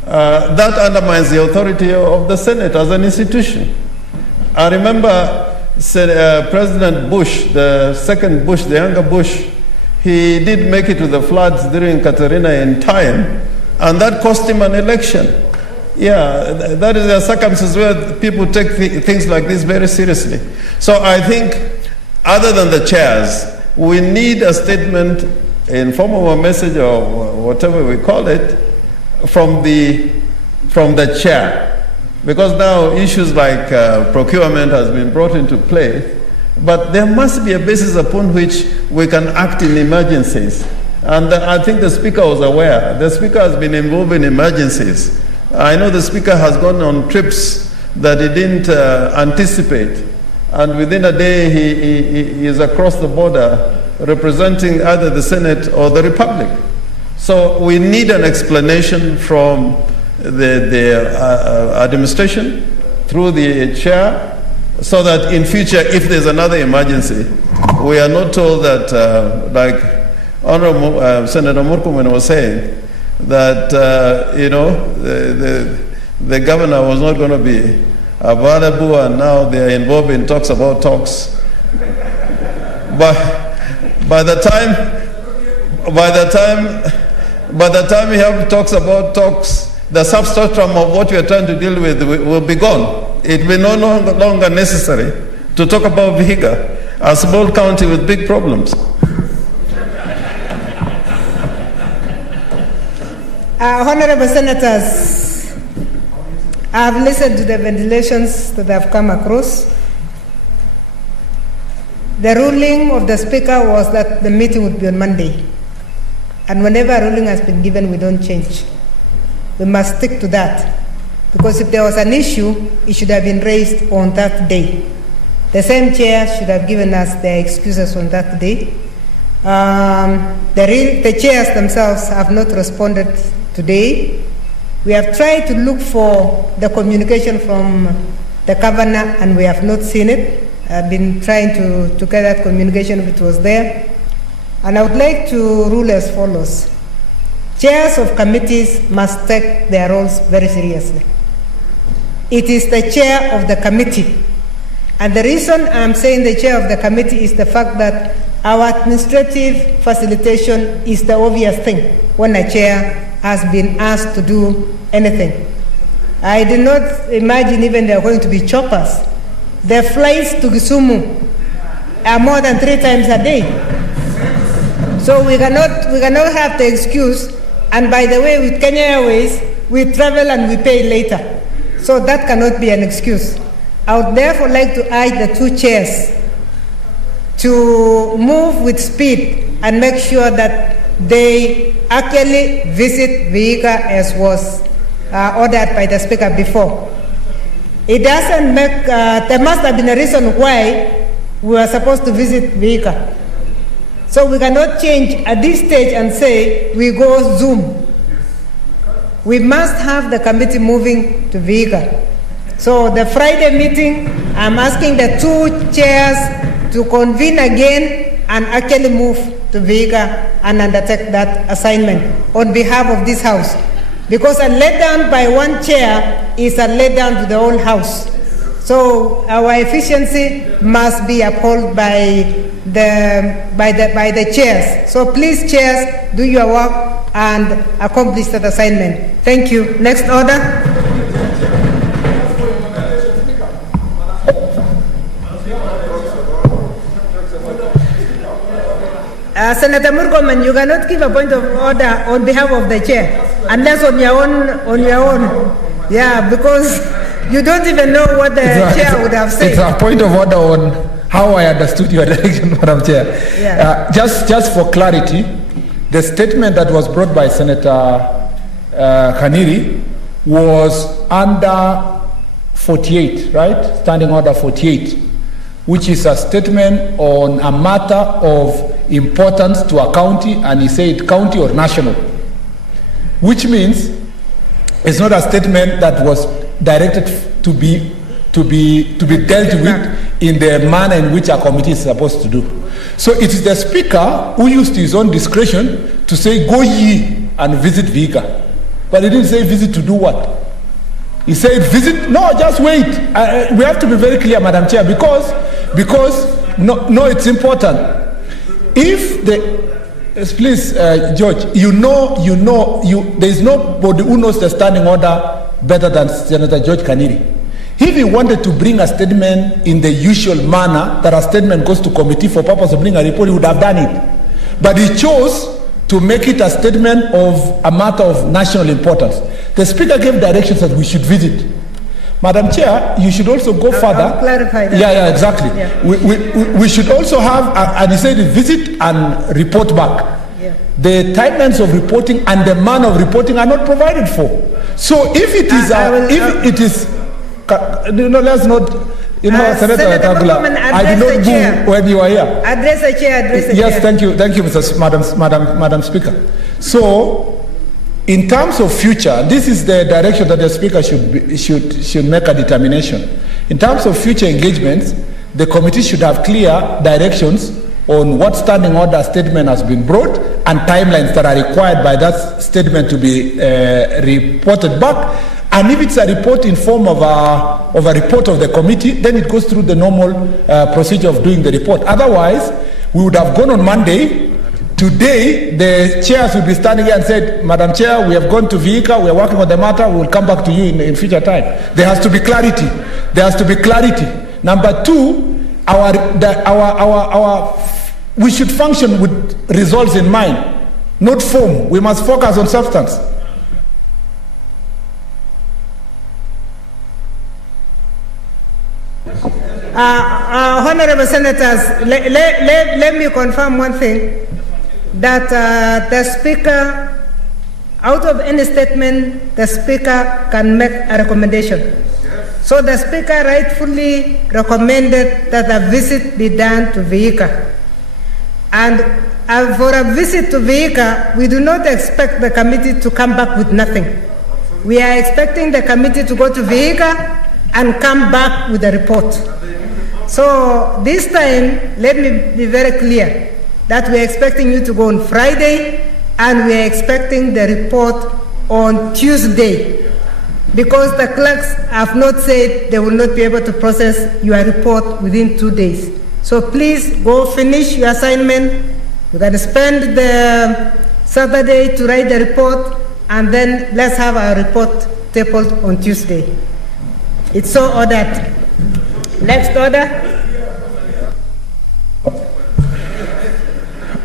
that undermines the authority of the Senate as an institution. I remember President Bush, the second Bush, the younger Bush, he did make it to the floods during Katrina in time, and that cost him an election. Yeah, that is a circumstance where people take things like this very seriously. So I think, other than the chairs, we need a statement in form of a message or whatever we call it from the chair. Because now issues like procurement has been brought into play, but there must be a basis upon which we can act in emergencies. And I think the Speaker was aware. The Speaker has been involved in emergencies. I know the Speaker has gone on trips that he didn't anticipate. And within a day, he is across the border representing either the Senate or the Republic. So we need an explanation from the administration through the chair, so that in future, if there's another emergency, we are not told that, like Honorable Senator Murkomen was saying, that the governor was not going to be available, and now they are involved in talks about talks. But by the time we have talks about talks, the substratum of what we are trying to deal with will be gone. It will be no longer necessary to talk about Vihiga, a small county with big problems. Honorable Senators, I have listened to the ventilations that have come across. The ruling of the Speaker was that the meeting would be on Monday. And whenever a ruling has been given, we don't change. We must stick to that. Because if there was an issue, it should have been raised on that day. The same chair should have given us their excuses on that day. The chairs themselves have not responded today. We have tried to look for the communication from the governor, and we have not seen it. I've been trying to get that communication if it was there. And I would like to rule as follows. Chairs of committees must take their roles very seriously. It is the chair of the committee. And the reason I'm saying the chair of the committee is the fact that our administrative facilitation is the obvious thing when a chair has been asked to do anything. I did not imagine even there are going to be choppers. The flights to Kisumu are more than 3 times a day. So we cannot have the excuse, and by the way, with Kenya Airways, we travel and we pay later. So that cannot be an excuse. I would therefore like to urge the 2 chairs to move with speed and make sure that they actually visit Vihiga as was ordered by the Speaker before. It doesn't make, there must have been a reason why we were supposed to visit Vihiga. So we cannot change at this stage and say we go Zoom. We must have the committee moving to Vihiga. So the Friday meeting, I'm asking the 2 chairs to convene again and actually move to Vihiga and undertake that assignment on behalf of this House. Because a letdown by 1 chair is a letdown to the whole House. So our efficiency must be upheld by the chairs. So please, chairs, do your work and accomplish that assignment. Thank you. Next order. Senator Murkomen, you cannot give a point of order on behalf of the chair, unless on your own. Yeah, because you don't even know what the chair would have said. It's a point of order on how I understood your direction, Madam Chair. Yeah. Just for clarity, the statement that was brought by Senator Khaniri was under 48, right? Standing Order 48, which is a statement on a matter of importance to a county, and he said county or national, which means it's not a statement that was directed to be dealt with in the manner in which a committee is supposed to do. So it is the Speaker who used his own discretion to say, go ye and visit Vihiga. but he didn't say visit to do what. He said visit, no, just wait. We have to be very clear, Madam Chair, because no, it's important. If please, George, there is nobody who knows the standing order better than Senator George Kaniri. If he wanted to bring a statement in the usual manner, that a statement goes to committee for purpose of bringing a report, he would have done it. But he chose to make it a statement of a matter of national importance. The Speaker gave directions that we should visit. Madam Chair, you should also go further. I'll clarify that. Yeah, exactly. Yeah. We should also have, and he said visit and report back. Yeah. The timelines of reporting and the manner of reporting are not provided for. So if it is, let's not, Senator Tagula, I did not boo when you are here. Address the chair, address the yes, chair. thank you, Madam Speaker. So, in terms of future, this is the direction that the Speaker should make a determination. In terms of future engagements, the committee should have clear directions on what standing order statement has been brought and timelines that are required by that statement to be reported back. And if it's a report in form of a report of the committee, then it goes through the normal procedure of doing the report. Otherwise, we would have gone on Monday. Today, the chairs will be standing here and said, Madam Chair, we have gone to Vihiga, we are working on the matter, we will come back to you in future time. There has to be clarity. There has to be clarity. Number two, we should function with results in mind, not form. We must focus on substance. Honorable Senators, let me confirm one thing, that the Speaker, out of any statement, the Speaker can make a recommendation. So the Speaker rightfully recommended that a visit be done to Vihiga. And for a visit to Vihiga, we do not expect the committee to come back with nothing. We are expecting the committee to go to Vihiga and come back with a report. So this time, let me be very clear that we are expecting you to go on Friday and we are expecting the report on Tuesday, because the clerks have not said they will not be able to process your report within 2 days. So please go finish your assignment. You can spend the Saturday to write the report, and then let's have our report tabled on Tuesday. It's so ordered. Next order.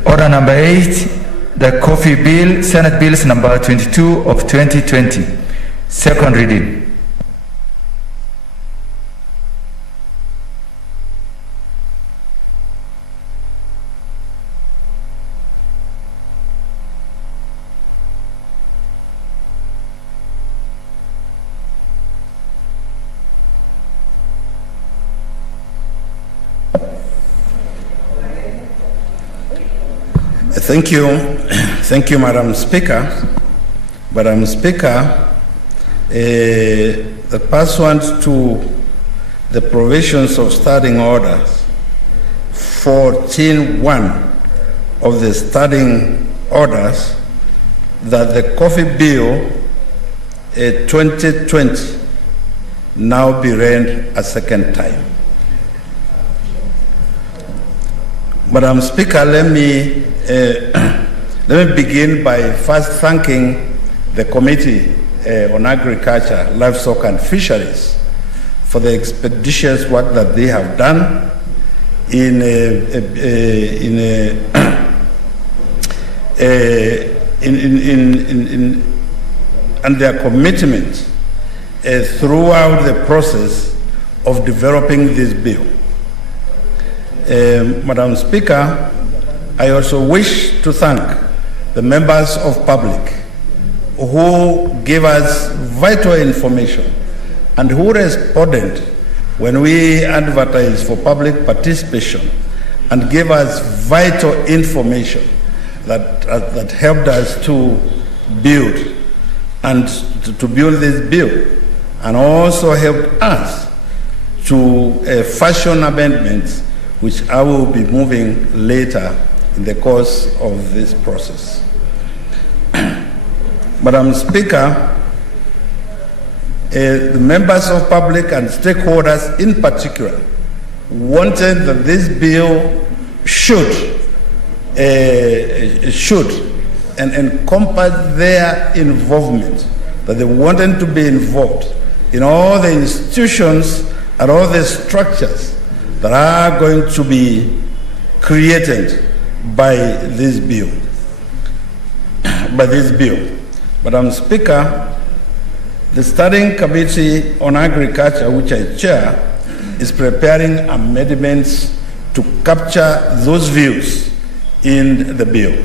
Order number 8, the coffee bill, Senate Bills number 22 of 2020. Second reading. Thank you, Madam Speaker. Madam Speaker, the pursuant to the provisions of Standing Orders 14.1 of the Standing Orders, that the coffee bill 2020 now be read a second time. Madam Speaker, let me begin by first thanking the Committee on Agriculture, Livestock and Fisheries for the expeditious work that they have done and their commitment throughout the process of developing this bill. Madam Speaker, I also wish to thank the members of public who gave us vital information and who responded when we advertised for public participation and gave us vital information that helped us to build and to build this bill, and also helped us to fashion amendments which I will be moving later in the course of this process. Madam Speaker, the members of public and stakeholders in particular wanted that this bill should encompass their involvement, that they wanted to be involved in all the institutions and all the structures that are going to be created by this bill. Madam Speaker, the Standing Committee on Agriculture, which I chair, is preparing amendments to capture those views in the bill.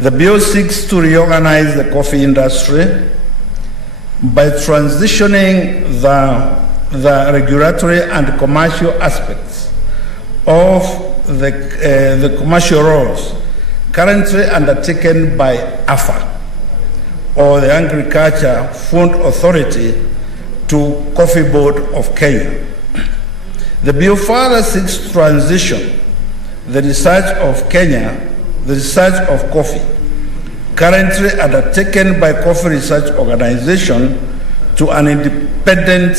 The bill seeks to reorganize the coffee industry by transitioning the regulatory and commercial aspects of the commercial roles currently undertaken by AFA, or the Agriculture Food Authority, to Coffee Board of Kenya. The bill further seeks to transition the research of Kenya, the research of coffee, currently undertaken by Coffee Research Organization, to an independent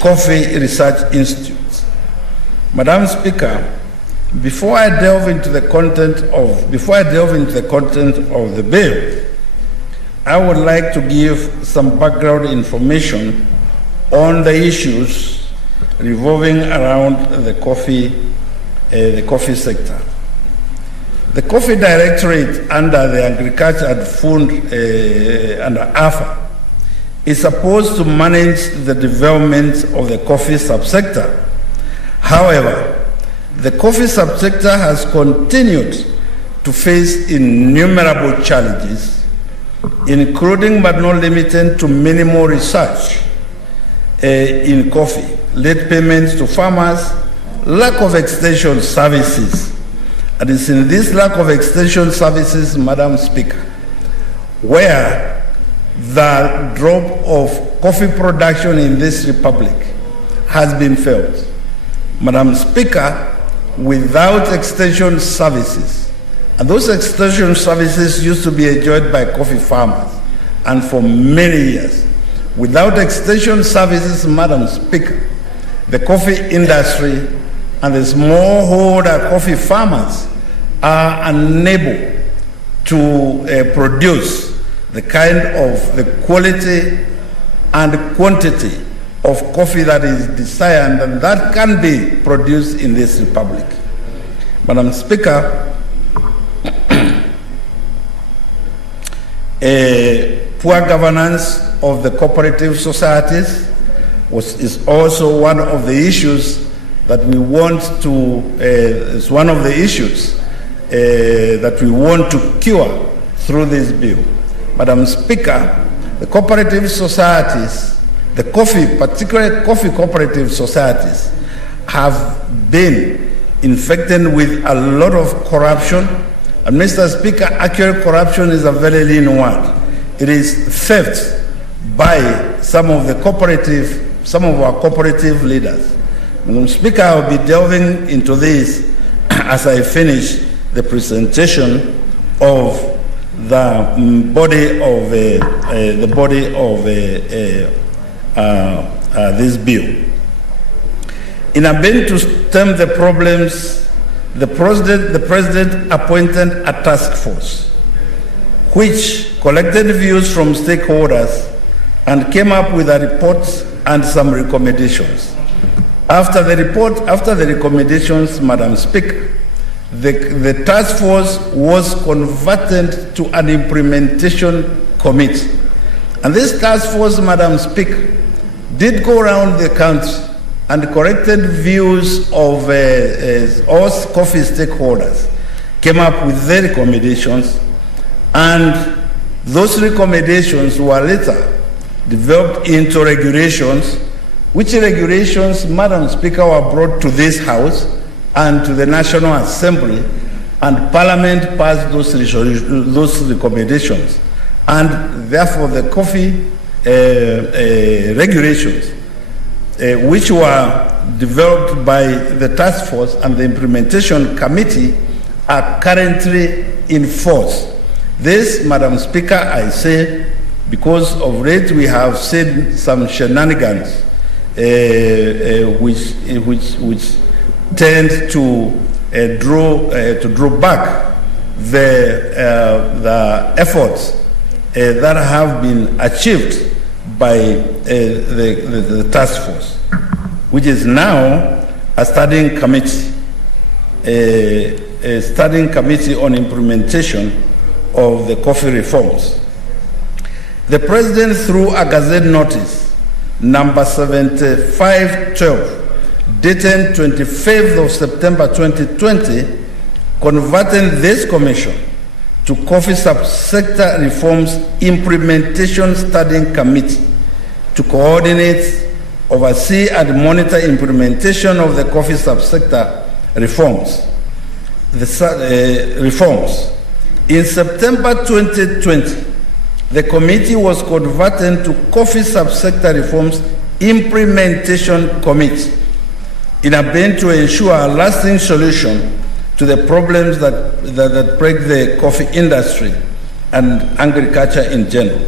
Coffee Research Institute. Madam Speaker, before I delve into the content of the bill, I would like to give some background information on the issues revolving around the coffee sector. The Coffee Directorate under the Agriculture and Food under AFA is supposed to manage the development of the coffee subsector. However, the coffee subsector has continued to face innumerable challenges, including but not limited to minimal research in coffee, late payments to farmers, lack of extension services. And it's in this lack of extension services, Madam Speaker, where the drop of coffee production in this republic has been felt. Madam Speaker, without extension services, and those extension services used to be enjoyed by coffee farmers, and for many years, without extension services, Madam Speaker, the coffee industry and the smallholder coffee farmers are unable to produce the kind of the quality and quantity of coffee that is desired and that can be produced in this republic. Madam Speaker, poor governance of the cooperative societies is also one of the issues that we want to, is one of the issues that we want to cure through this bill. Madam Speaker, the cooperative societies, the coffee, particularly coffee cooperative societies, have been infected with a lot of corruption. And Mr. Speaker, actual corruption is a very lean word. It is theft by some of our cooperative leaders. Madam Speaker, I will be delving into this as I finish the presentation of the body of this bill. In a bid to stem the problems, the president appointed a task force which collected views from stakeholders and came up with a report and some recommendations. After the recommendations, Madam Speaker, the task force was converted to an implementation committee. And this task force, Madam Speaker, did go around the country and collected views of all coffee stakeholders, came up with their recommendations, and those recommendations were later developed into regulations, which regulations, Madam Speaker, were brought to this House and to the National Assembly, and Parliament passed those recommendations. And therefore the coffee regulations, which were developed by the task force and the implementation committee, are currently in force. This, Madam Speaker, I say because of late we have seen some shenanigans which tend to draw back the efforts that have been achieved by the task force, which is now a studying committee on implementation of the coffee reforms. The President, through a Gazette notice number 7512, dated 25th of September 2020, converting this commission to Coffee Subsector Reforms Implementation Studying Committee to coordinate, oversee, and monitor implementation of the coffee subsector reforms. In September 2020, the committee was converted to Coffee Subsector Reforms Implementation Committee in a bid to ensure a lasting solution to the problems that plague the coffee industry and agriculture in general.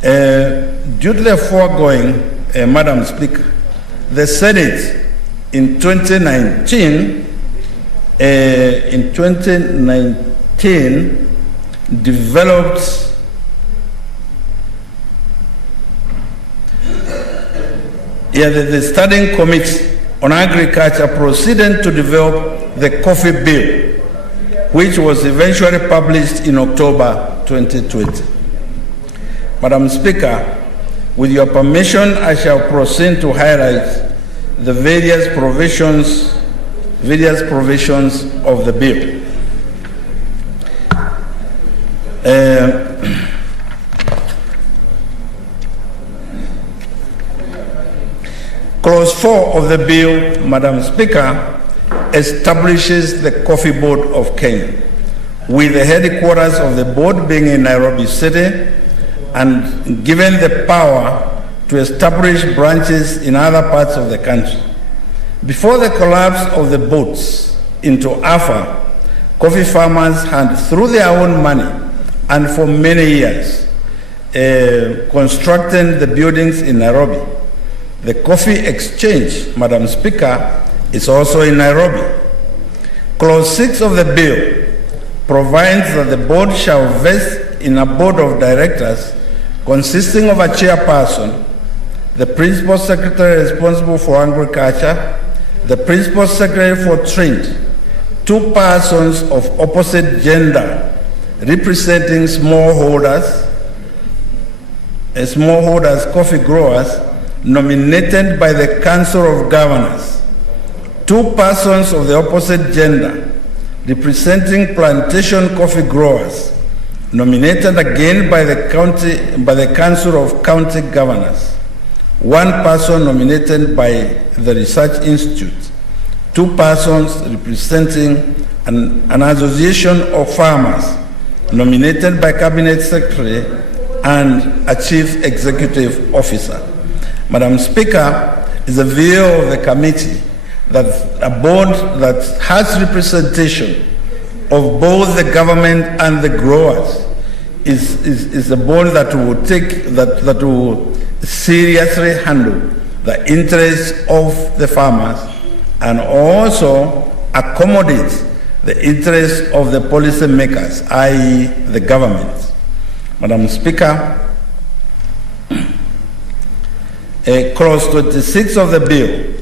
Due to the foregoing, Madam Speaker, the Senate in 2019 developed the Standing Committee on Agriculture proceeded to develop the coffee bill, which was eventually published in October 2020. Madam Speaker, with your permission, I shall proceed to highlight the various provisions of the bill. Clause 4 of the bill, Madam Speaker, establishes the Coffee Board of Kenya, with the headquarters of the board being in Nairobi City, and given the power to establish branches in other parts of the country. Before the collapse of the boards into AFA, coffee farmers had, through their own money and for many years, constructed the buildings in Nairobi. The Coffee Exchange, Madam Speaker, is also in Nairobi. Clause 6 of the bill provides that the board shall vest in a board of directors consisting of a chairperson, the principal secretary responsible for agriculture, the principal secretary for trade, 2 persons of opposite gender representing smallholders, coffee growers, nominated by the Council of Governors, 2 persons of the opposite gender representing plantation coffee growers, nominated again by the Council of County Governors, 1 person nominated by the Research Institute, 2 persons representing an association of farmers, nominated by Cabinet Secretary and a Chief Executive Officer. Madam Speaker, it's the view of the committee that a board that has representation of both the government and the growers is a board that will seriously handle the interests of the farmers and also accommodate the interests of the policy makers, i.e. the government. Madam Speaker, Clause 26 of the bill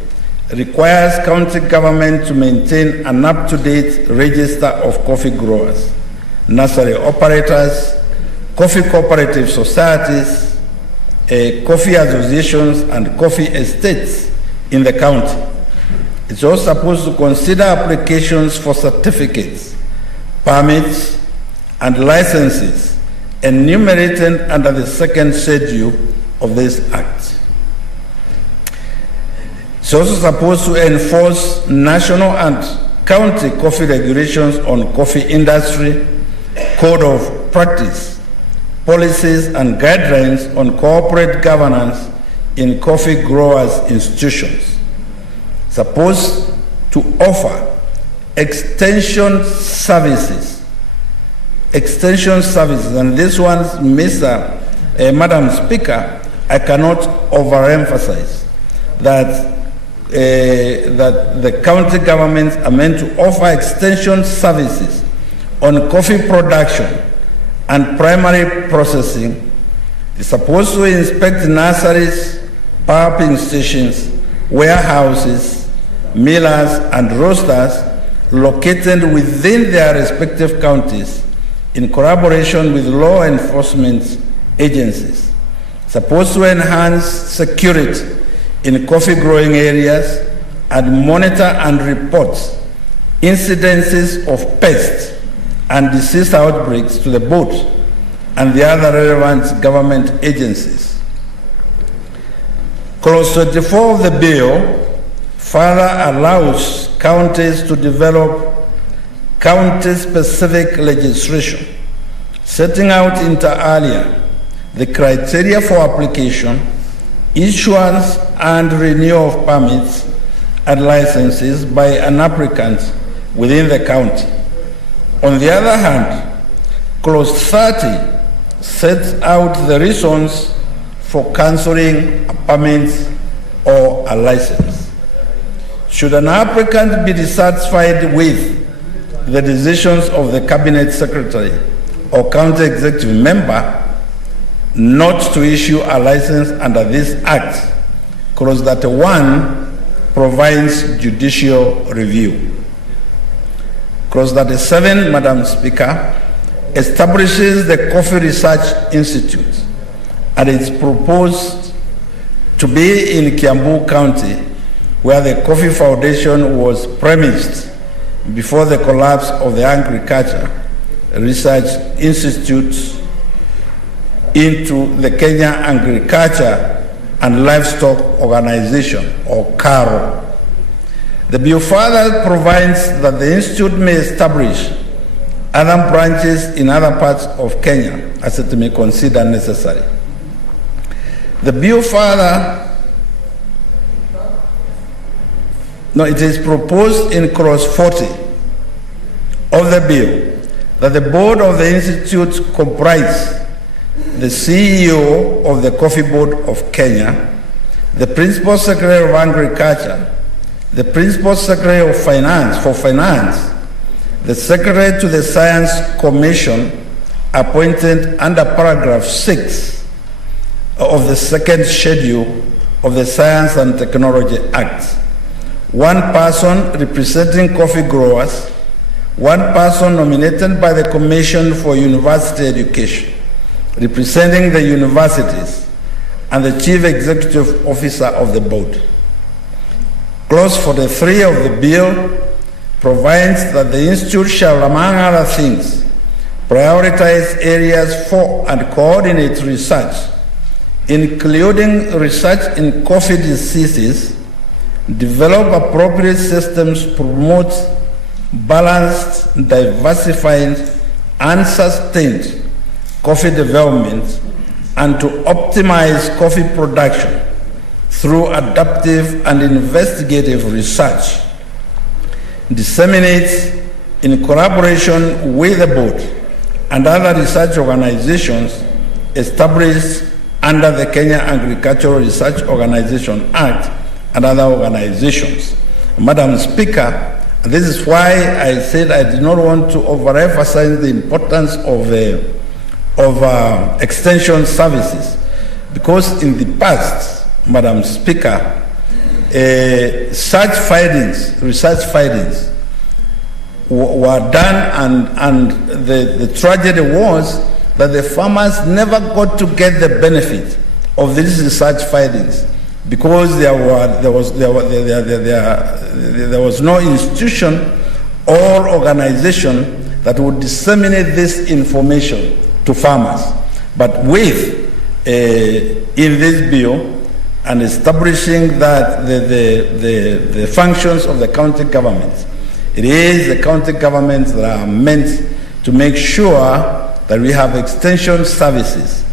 requires county government to maintain an up-to-date register of coffee growers, nursery operators, coffee cooperative societies, coffee associations, and coffee estates in the county. It's also supposed to consider applications for certificates, permits, and licenses enumerated under the 2nd schedule of this Act. It's also supposed to enforce national and county coffee regulations on coffee industry, code of practice, policies and guidelines on corporate governance in coffee growers' institutions. Supposed to offer extension services extension services, and this one, Madam Speaker, I cannot overemphasize that that the county governments are meant to offer extension services on coffee production and primary processing. They're supposed to inspect nurseries, pulping stations, warehouses, millers, and roasters located within their respective counties in collaboration with law enforcement agencies. Supposed to enhance security in coffee growing areas and monitor and report incidences of pests and disease outbreaks to the board and the other relevant government agencies. Clause 24 of the bill further allows counties to develop county-specific legislation, setting out inter alia the criteria for application, issuance and renewal of permits and licenses by an applicant within the county. On the other hand, Clause 30 sets out the reasons for cancelling a permit or a license. Should an applicant be dissatisfied with the decisions of the cabinet secretary or county executive member not to issue a license under this act, Clause 31 provides judicial review. Clause 37, Madam Speaker, establishes the Coffee Research Institute, and it's proposed to be in Kiambu County, where the Coffee Foundation was premised before the collapse of the Agriculture Research Institute into the Kenya Agriculture and Livestock Organization, or CARO. The bill further provides that the institute may establish other branches in other parts of Kenya as it may consider necessary. The bill further, it is proposed in Clause 40 of the bill that the board of the institute comprise the CEO of the Coffee Board of Kenya, the Principal Secretary of Agriculture, the Principal Secretary of Finance, the Secretary to the Science Commission appointed under paragraph 6 of the second schedule of the Science and Technology Act. One person representing coffee growers, one person nominated by the Commission for University Education, representing the universities, and the Chief Executive Officer of the board. Clause 43 of the bill provides that the institute shall, among other things, prioritize areas for and coordinate research, including research in coffee diseases, develop appropriate systems to promote balanced, diversified, and sustained coffee development, and to optimize coffee production through adaptive and investigative research, disseminate in collaboration with the board and other research organizations established under the Kenya Agricultural Research Organization Act and other organizations. Madam Speaker, this is why I said I did not want to overemphasize the importance of extension services, because in the past, Madam Speaker, research findings were done, and the tragedy was that the farmers never got to get the benefit of these research findings because there was no institution or organization that would disseminate this information to farmers. But with in this bill and establishing that the functions of the county governments, it is the county governments that are meant to make sure that we have extension services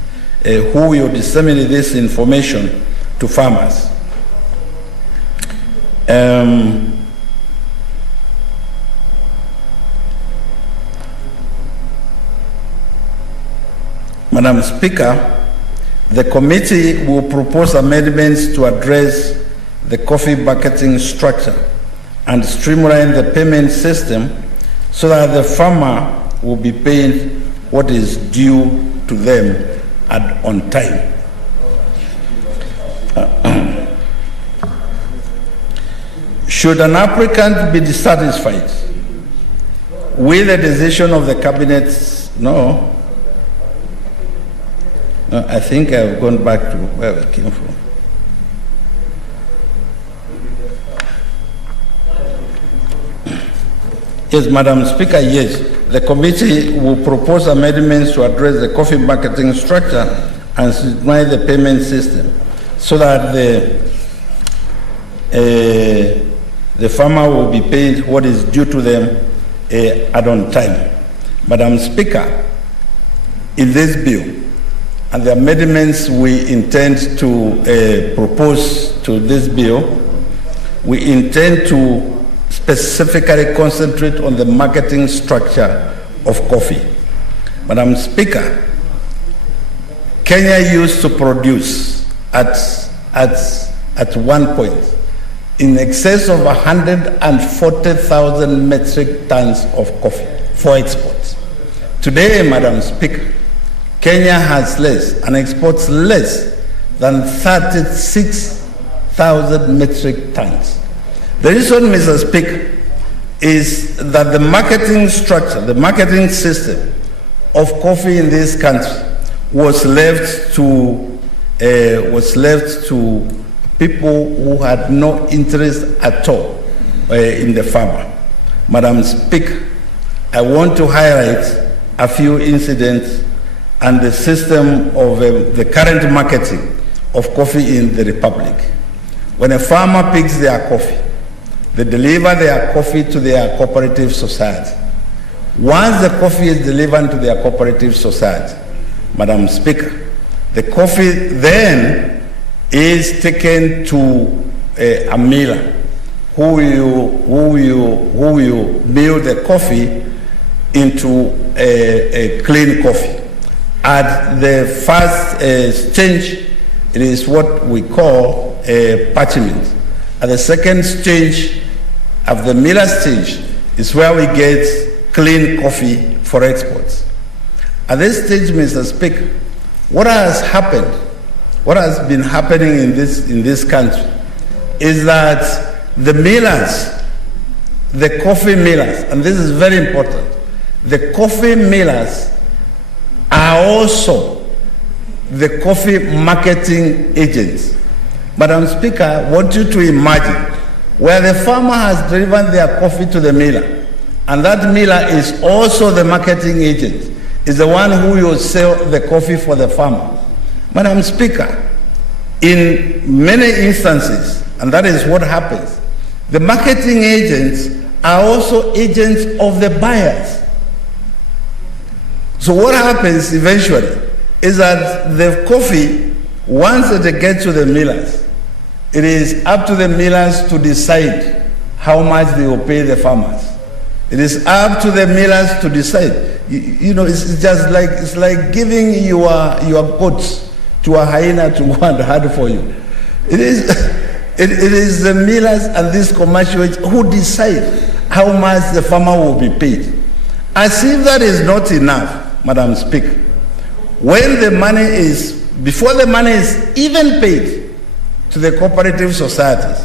who will disseminate this information to farmers. Madam Speaker, the committee will propose amendments to address the coffee bucketing structure and streamline the payment system so that the farmer will be paid what is due to them on time. Should an applicant be dissatisfied with the decision of the cabinet? No, I think I've gone back to where I came from. Yes, Madam Speaker, yes. The committee will propose amendments to address the coffee marketing structure and streamline the payment system so that the farmer will be paid what is due to them on time. Madam Speaker, in this bill and the amendments we intend to propose to this bill, we intend to specifically concentrate on the marketing structure of coffee. Madam Speaker, Kenya used to produce at one point in excess of 140,000 metric tons of coffee for export. Today, Madam Speaker, Kenya has less and exports less than 36,000 metric tons. The reason, Mr. Speaker, is that the marketing structure, the marketing system of coffee in this country was left to people who had no interest at all in the farmer. Madam Speaker, I want to highlight a few incidents and the system of the current marketing of coffee in the Republic. When a farmer picks their coffee, they deliver their coffee to their cooperative society. Once the coffee is delivered to their cooperative society, Madam Speaker, the coffee then is taken to a miller who will mill the coffee into a clean coffee. At the first stage, it is what we call a parchment. At the second stage, of the miller stage, is where we get clean coffee for exports. At this stage, Mr. Speaker, what has happened, what has been happening in this country, is that the millers, the coffee millers, and this is very important, the coffee millers are also the coffee marketing agents. Madam Speaker, I want you to imagine where the farmer has driven their coffee to the miller, and that miller is also the marketing agent, is the one who will sell the coffee for the farmer. Madam Speaker, in many instances, and that is what happens, the marketing agents are also agents of the buyers. So what happens eventually is that the coffee, once it gets to the millers, it is up to the millers to decide how much they will pay the farmers. It is up to the millers to decide. You know, it's just like, it's like giving your goats to a hyena to go and herd for you. It is the millers and these commercial agents who decide how much the farmer will be paid. As if that is not enough, Madam Speaker, when the money is, before the money is even paid to the cooperative societies,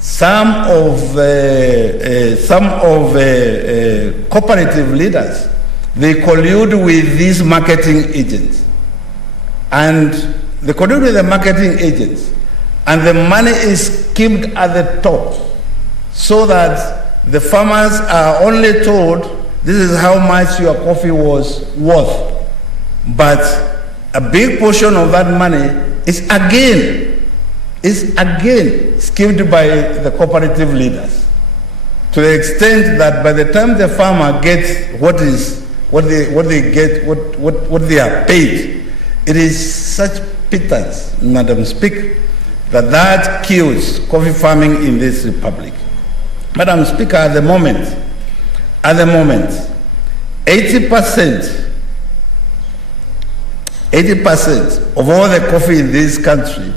some of cooperative leaders, they collude with these marketing agents, and they collude with the marketing agents, and the money is skimmed at the top, so that the farmers are only told this is how much your coffee was worth, but a big portion of that money is again skimmed by the cooperative leaders, to the extent that by the time the farmer gets what they are paid, it is such pittance, Madam Speaker, that kills coffee farming in this republic. Madam Speaker, at the moment, 80% 80% of all the coffee in this country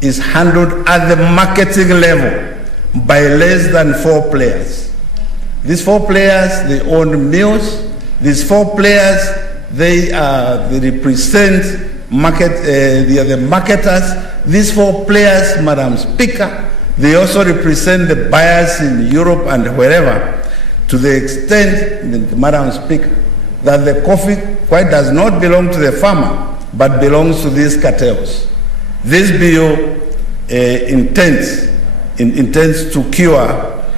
is handled at the marketing level by less than 4 players. These 4 players, they own mills. These 4 players, they represent market. They are the marketers. These 4 players, Madam Speaker, they also represent the buyers in Europe and wherever, to the extent, Madam Speaker, that the coffee quite does not belong to the farmer, but belongs to these cartels. This bill intends to cure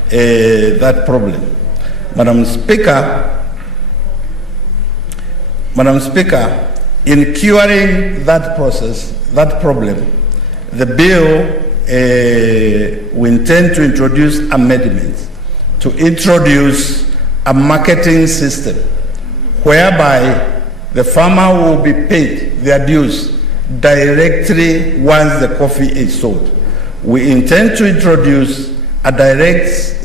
that problem. Madam Speaker, in curing that problem, the bill we intend to introduce amendments to introduce a marketing system whereby the farmer will be paid their dues directly once the coffee is sold. We intend to introduce a direct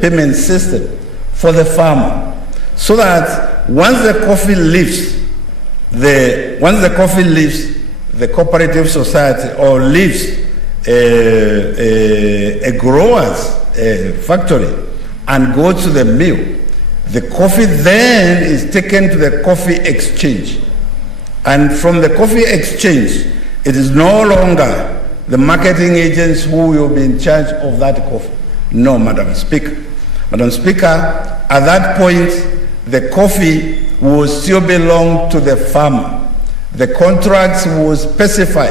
payment system for the farmer, so that once the coffee leaves the cooperative society or leaves a grower's factory and goes to the mill, the coffee then is taken to the coffee exchange. And from the coffee exchange, it is no longer the marketing agents who will be in charge of that coffee. No, Madam Speaker. Madam Speaker, at that point, the coffee will still belong to the farmer. The contracts will specify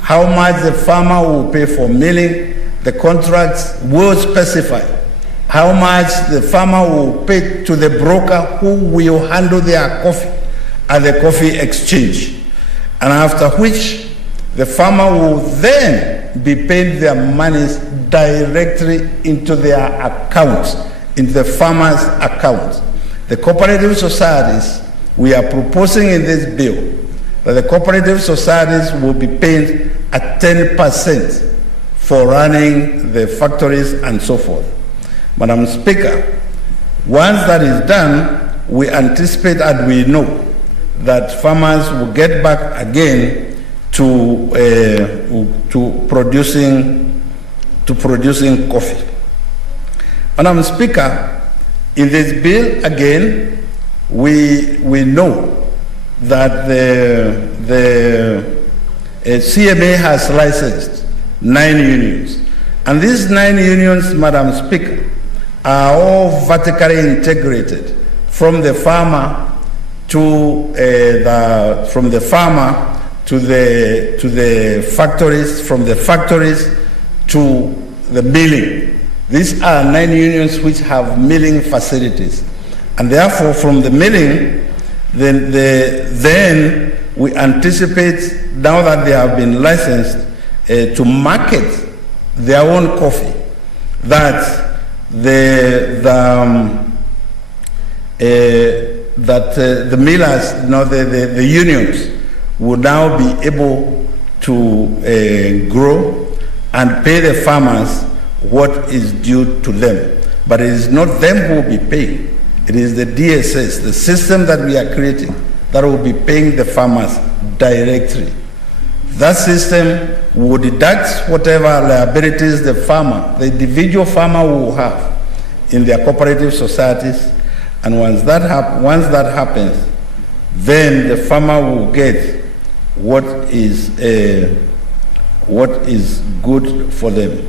how much the farmer will pay for milling. The contracts will specify how much the farmer will pay to the broker who will handle their coffee at the coffee exchange. And after which, the farmer will then be paid their monies directly into their accounts, into the farmer's account. The cooperative societies, we are proposing in this bill that the cooperative societies will be paid at 10% for running the factories and so forth. Madam Speaker, once that is done, we anticipate and we know that farmers will get back again to producing coffee. Madam Speaker, in this bill again, we know that the CMA has licensed 9 unions, and these 9 unions, Madam Speaker, are all vertically integrated from the farmer to the factories, from the factories to the milling. These are 9 unions which have milling facilities, and therefore from the milling, then we anticipate, now that they have been licensed, to market their own coffee, that the millers, the unions, will now be able to grow and pay the farmers what is due to them. But it is not them who will be paying. It is the DSS, the system that we are creating, that will be paying the farmers directly. That system will deduct whatever liabilities the farmer, the individual farmer, will have in their cooperative societies. And once that happens, then the farmer will get what is good for them.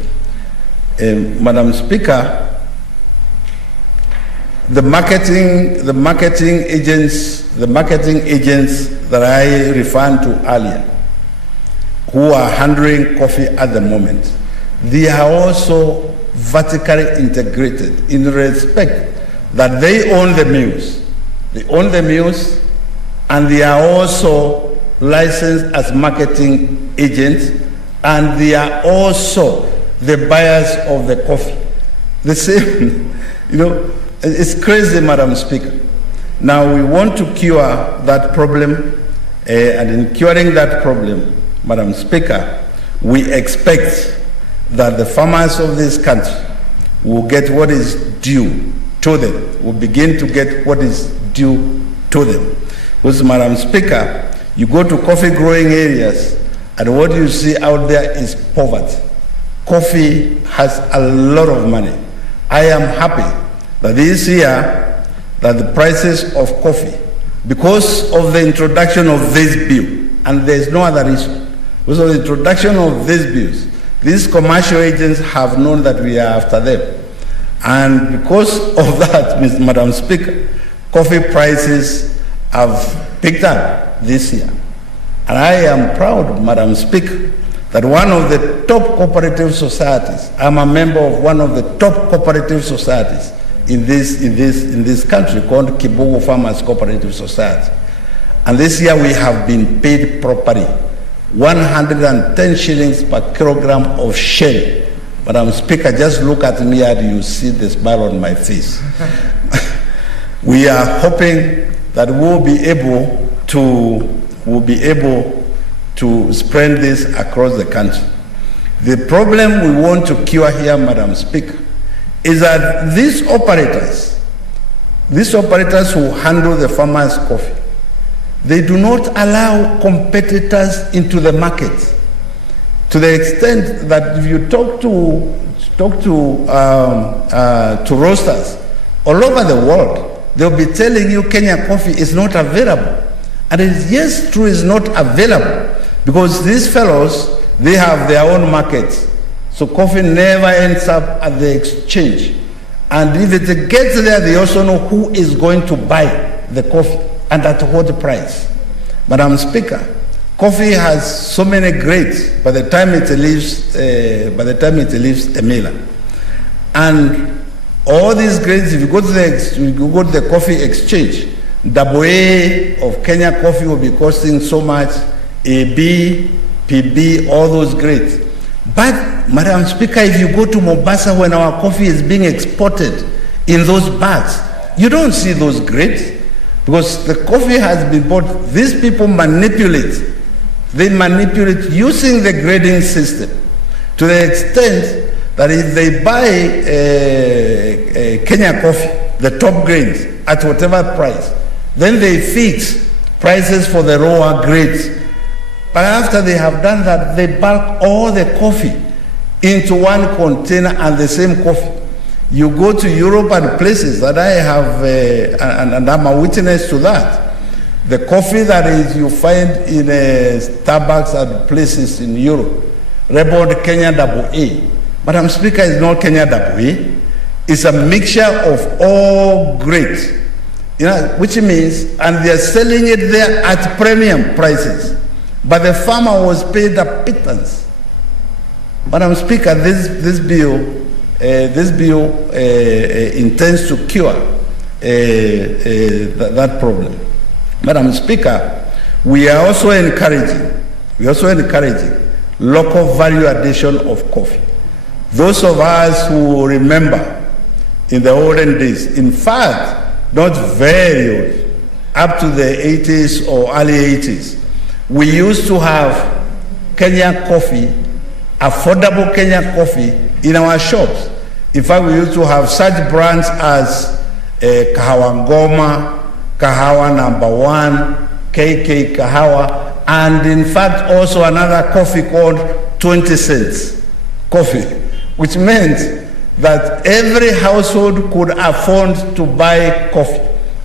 Madam Speaker, the marketing agents that I referred to earlier, who are handling coffee at the moment, they are also vertically integrated in respect that they own the mills. They own the mills, and they are also licensed as marketing agents, and they are also the buyers of the coffee. The same, it's crazy, Madam Speaker. Now we want to cure that problem, and in curing that problem, Madam Speaker, we expect that the farmers of this country will get what is due to them, will begin to get what is due to them. Because, Madam Speaker, you go to coffee growing areas and what you see out there is poverty. Coffee has a lot of money. I am happy that this year that the prices of coffee, because of the introduction of this bill, and there's no other reason, because of the introduction of these bills, these commercial agents have known that we are after them. And because of that, Madam Speaker, coffee prices have picked up this year. And I am proud, Madam Speaker, that one of the top cooperative societies, I'm a member of one of the top cooperative societies in this country called Kibogo Farmers Cooperative Society. And this year we have been paid properly, 110 shillings per kilogram of shell. Madam Speaker, just look at me and you see the smile on my face. We are hoping that we'll be able to spread this across the country. The problem we want to cure here, Madam Speaker, is that these operators who handle the farmers' coffee, they do not allow competitors into the market, to the extent that if you talk to roasters all over the world, they'll be telling you Kenya coffee is not available. And it is, yes, true, is not available because these fellows, they have their own markets. So coffee never ends up at the exchange. And if it gets there, they also know who is going to buy the coffee and at what price. Madam Speaker, coffee has so many grades by the time it leaves a miller. And all these grades, if you go to the coffee exchange, AA of Kenya coffee will be costing so much, AB, PB, all those grades. But, Madam Speaker, if you go to Mombasa when our coffee is being exported in those bags, you don't see those grades because the coffee has been bought. These people manipulate. They manipulate using the grading system to the extent that if they buy Kenya coffee, the top grades, at whatever price, then they fix prices for the lower grades. But after they have done that, they bulk all the coffee into one container and the same coffee. You go to Europe and places that I have, and I'm a witness to that. The coffee that is you find in Starbucks and places in Europe, labeled Kenya AA. Madam Speaker, is not Kenya AA. It's a mixture of all grades, which means, and they are selling it there at premium prices. But the farmer was paid a pittance. Madam Speaker, this bill intends to cure that problem. Madam Speaker, we are also encouraging local value addition of coffee. Those of us who remember in the olden days, in fact, not very old, up to the 80s or early 80s, we used to have Kenya coffee, affordable Kenya coffee in our shops. In fact, we used to have such brands as Kahawa Ngoma, Kahawa Number 1, KK Kahawa, and in fact also another coffee called 20 cents coffee, which meant that every household could afford to buy coffee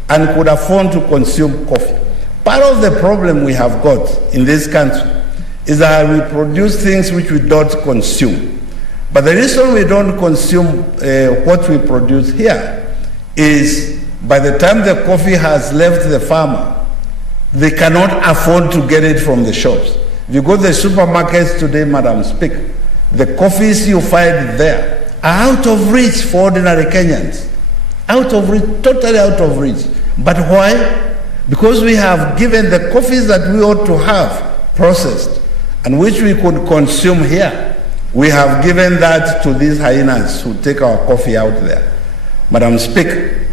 and could afford to consume coffee. Part of the problem we have got in this country is that we produce things which we don't consume. But the reason we don't consume what we produce here is by the time the coffee has left the farmer, they cannot afford to get it from the shops. If you go to the supermarkets today, Madam Speaker, the coffees you find there are out of reach for ordinary Kenyans. Out of reach, totally out of reach. But why? Because we have given the coffees that we ought to have processed and which we could consume here, we have given that to these hyenas who take our coffee out there. Madam Speaker,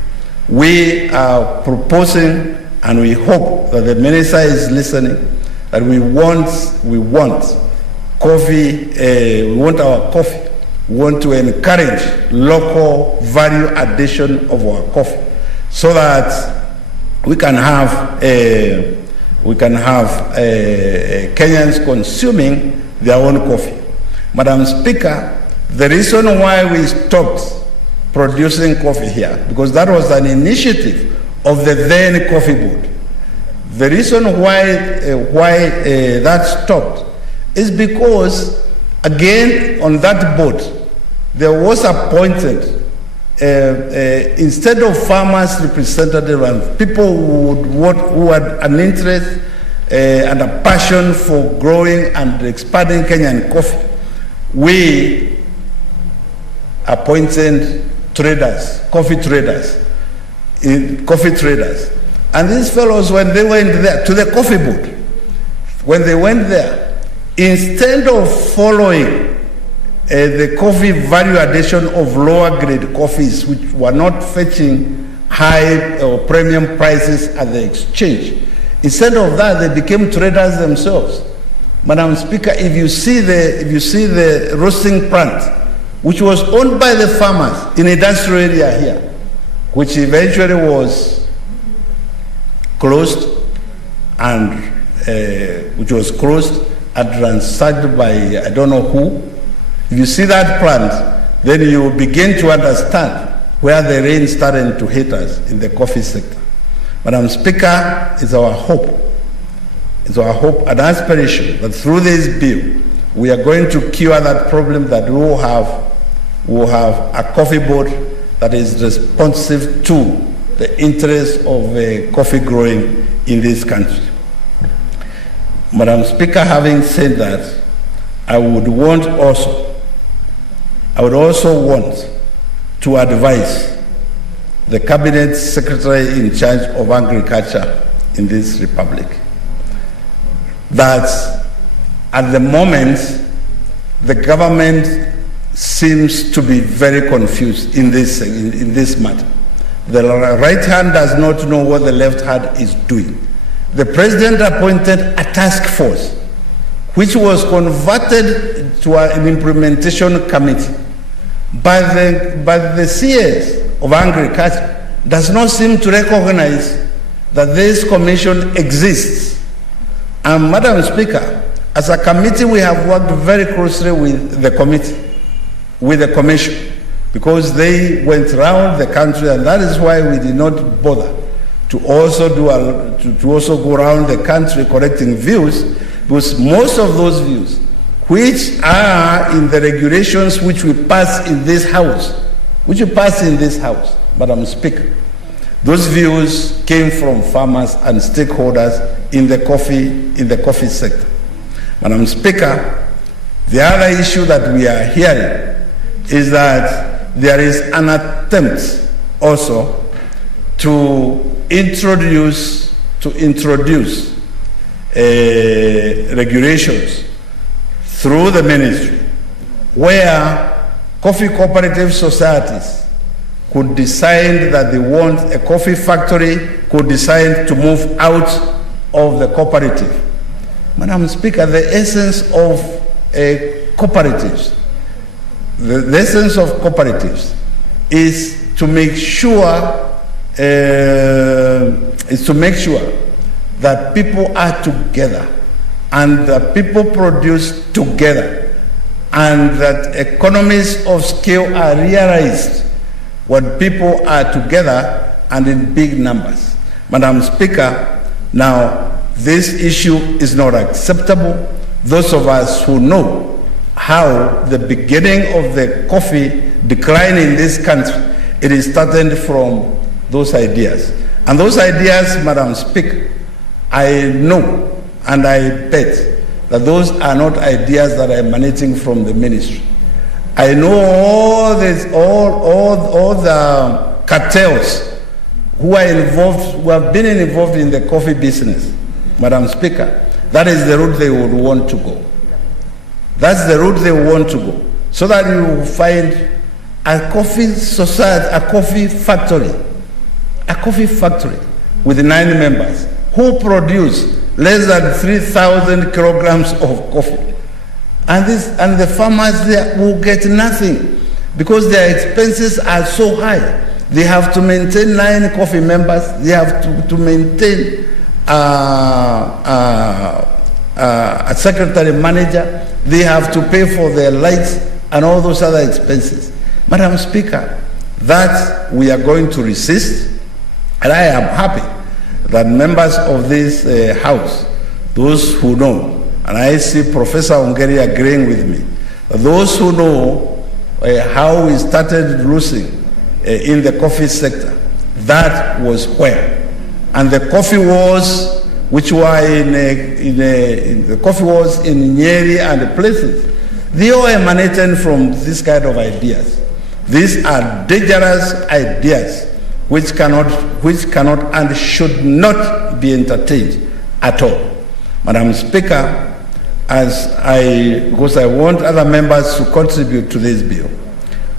we are proposing and we hope that the minister is listening, that we want coffee, we want our coffee. We want to encourage local value addition of our coffee so that we can have Kenyans consuming their own coffee. Madam Speaker, the reason why we stopped producing coffee here, because that was an initiative of the then Coffee Board. The reason why that stopped is because, again, on that board, there was appointed, instead of farmers representative and people who had an interest and a passion for growing and expanding Kenyan coffee, we appointed traders, coffee traders. And these fellows, when they went there to the Coffee Board, when they went there, instead of following the coffee value addition of lower grade coffees, which were not fetching high or premium prices at the exchange, instead of that, they became traders themselves. Madam Speaker, if you see the roasting plant, which was owned by the farmers in industrial area here, which eventually was closed and ransacked by I don't know who. If you see that plant, then you begin to understand where the rain started to hit us in the coffee sector. Madam Speaker, it's our hope and aspiration that through this bill, we are going to cure that problem, that we will have a coffee board that is responsive to the interests of coffee growing in this country. Madam Speaker, having said that, I would also want to advise the Cabinet Secretary in charge of Agriculture in this Republic that at the moment the government seems to be very confused in this matter. The right hand does not know what the left hand is doing. The president appointed a task force which was converted to an implementation committee, but the CS of Agriculture does not seem to recognize that this commission exists. And Madam Speaker, as a committee, we have worked very closely with the commission, because they went around the country, and that is why we did not bother to also go around the country collecting views, because most of those views, which are in the regulations which we pass in this house, Madam Speaker, those views came from farmers and stakeholders in the coffee sector. Madam Speaker, the other issue that we are hearing is that there is an attempt also to introduce regulations through the ministry where coffee cooperative societies could decide that they want a coffee factory, could decide to move out of the cooperative. Madam Speaker, the essence of cooperatives is to make sure that people are together and that people produce together and that economies of scale are realized when people are together and in big numbers. Madam Speaker, now this issue is not acceptable. Those of us who know how the beginning of the coffee decline in this country, it is started from those ideas. And those ideas, Madam Speaker, I know and I bet that those are not ideas that are emanating from the ministry. I know all the cartels who are involved, who have been involved in the coffee business. Madam Speaker, that is the route they would want to go. That's the route they want to go. So that you will find a coffee society, a coffee factory with 9 members who produce less than 3,000 kilograms of coffee. And the farmers there will get nothing because their expenses are so high. They have to maintain 9 coffee members. They have to maintain a secretary manager. They have to pay for their lights and all those other expenses. Madam Speaker, that we are going to resist, and I am happy that members of this House, those who know, and I see Professor Ongeri agreeing with me, those who know how we started losing in the coffee sector, that was where. And the coffee wars, which were the coffee wars in Nyeri and places, they all emanated from this kind of ideas. These are dangerous ideas which cannot and should not be entertained at all. Madam Speaker, because I want other members to contribute to this bill,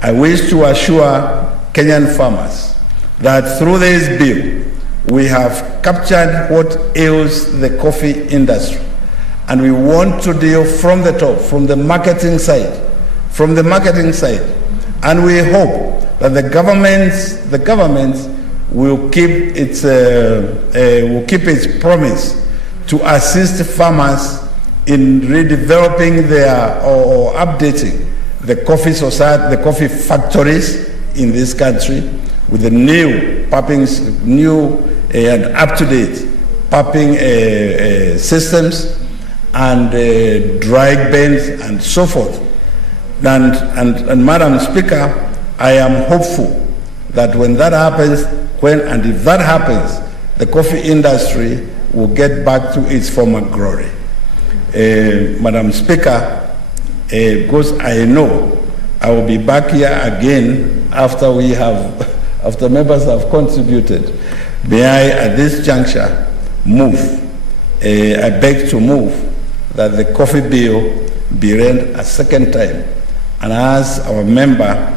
I wish to assure Kenyan farmers that through this bill, we have captured what ails the coffee industry. And we want to deal from the top, from the marketing side. And we hope that the government will keep its promise to assist farmers in redeveloping or updating the coffee society, the coffee factories in this country with the new and up-to-date popping systems and dry bins and so forth. And Madam Speaker, I am hopeful that when that happens, if that happens, the coffee industry will get back to its former glory. Madam Speaker, because I know I will be back here again after members have contributed. May I, at this juncture, I beg to move that the coffee bill be read a second time, and ask our member,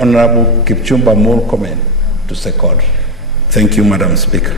Honorable Kipchumba Murkomen, to second. Thank you, Madam Speaker.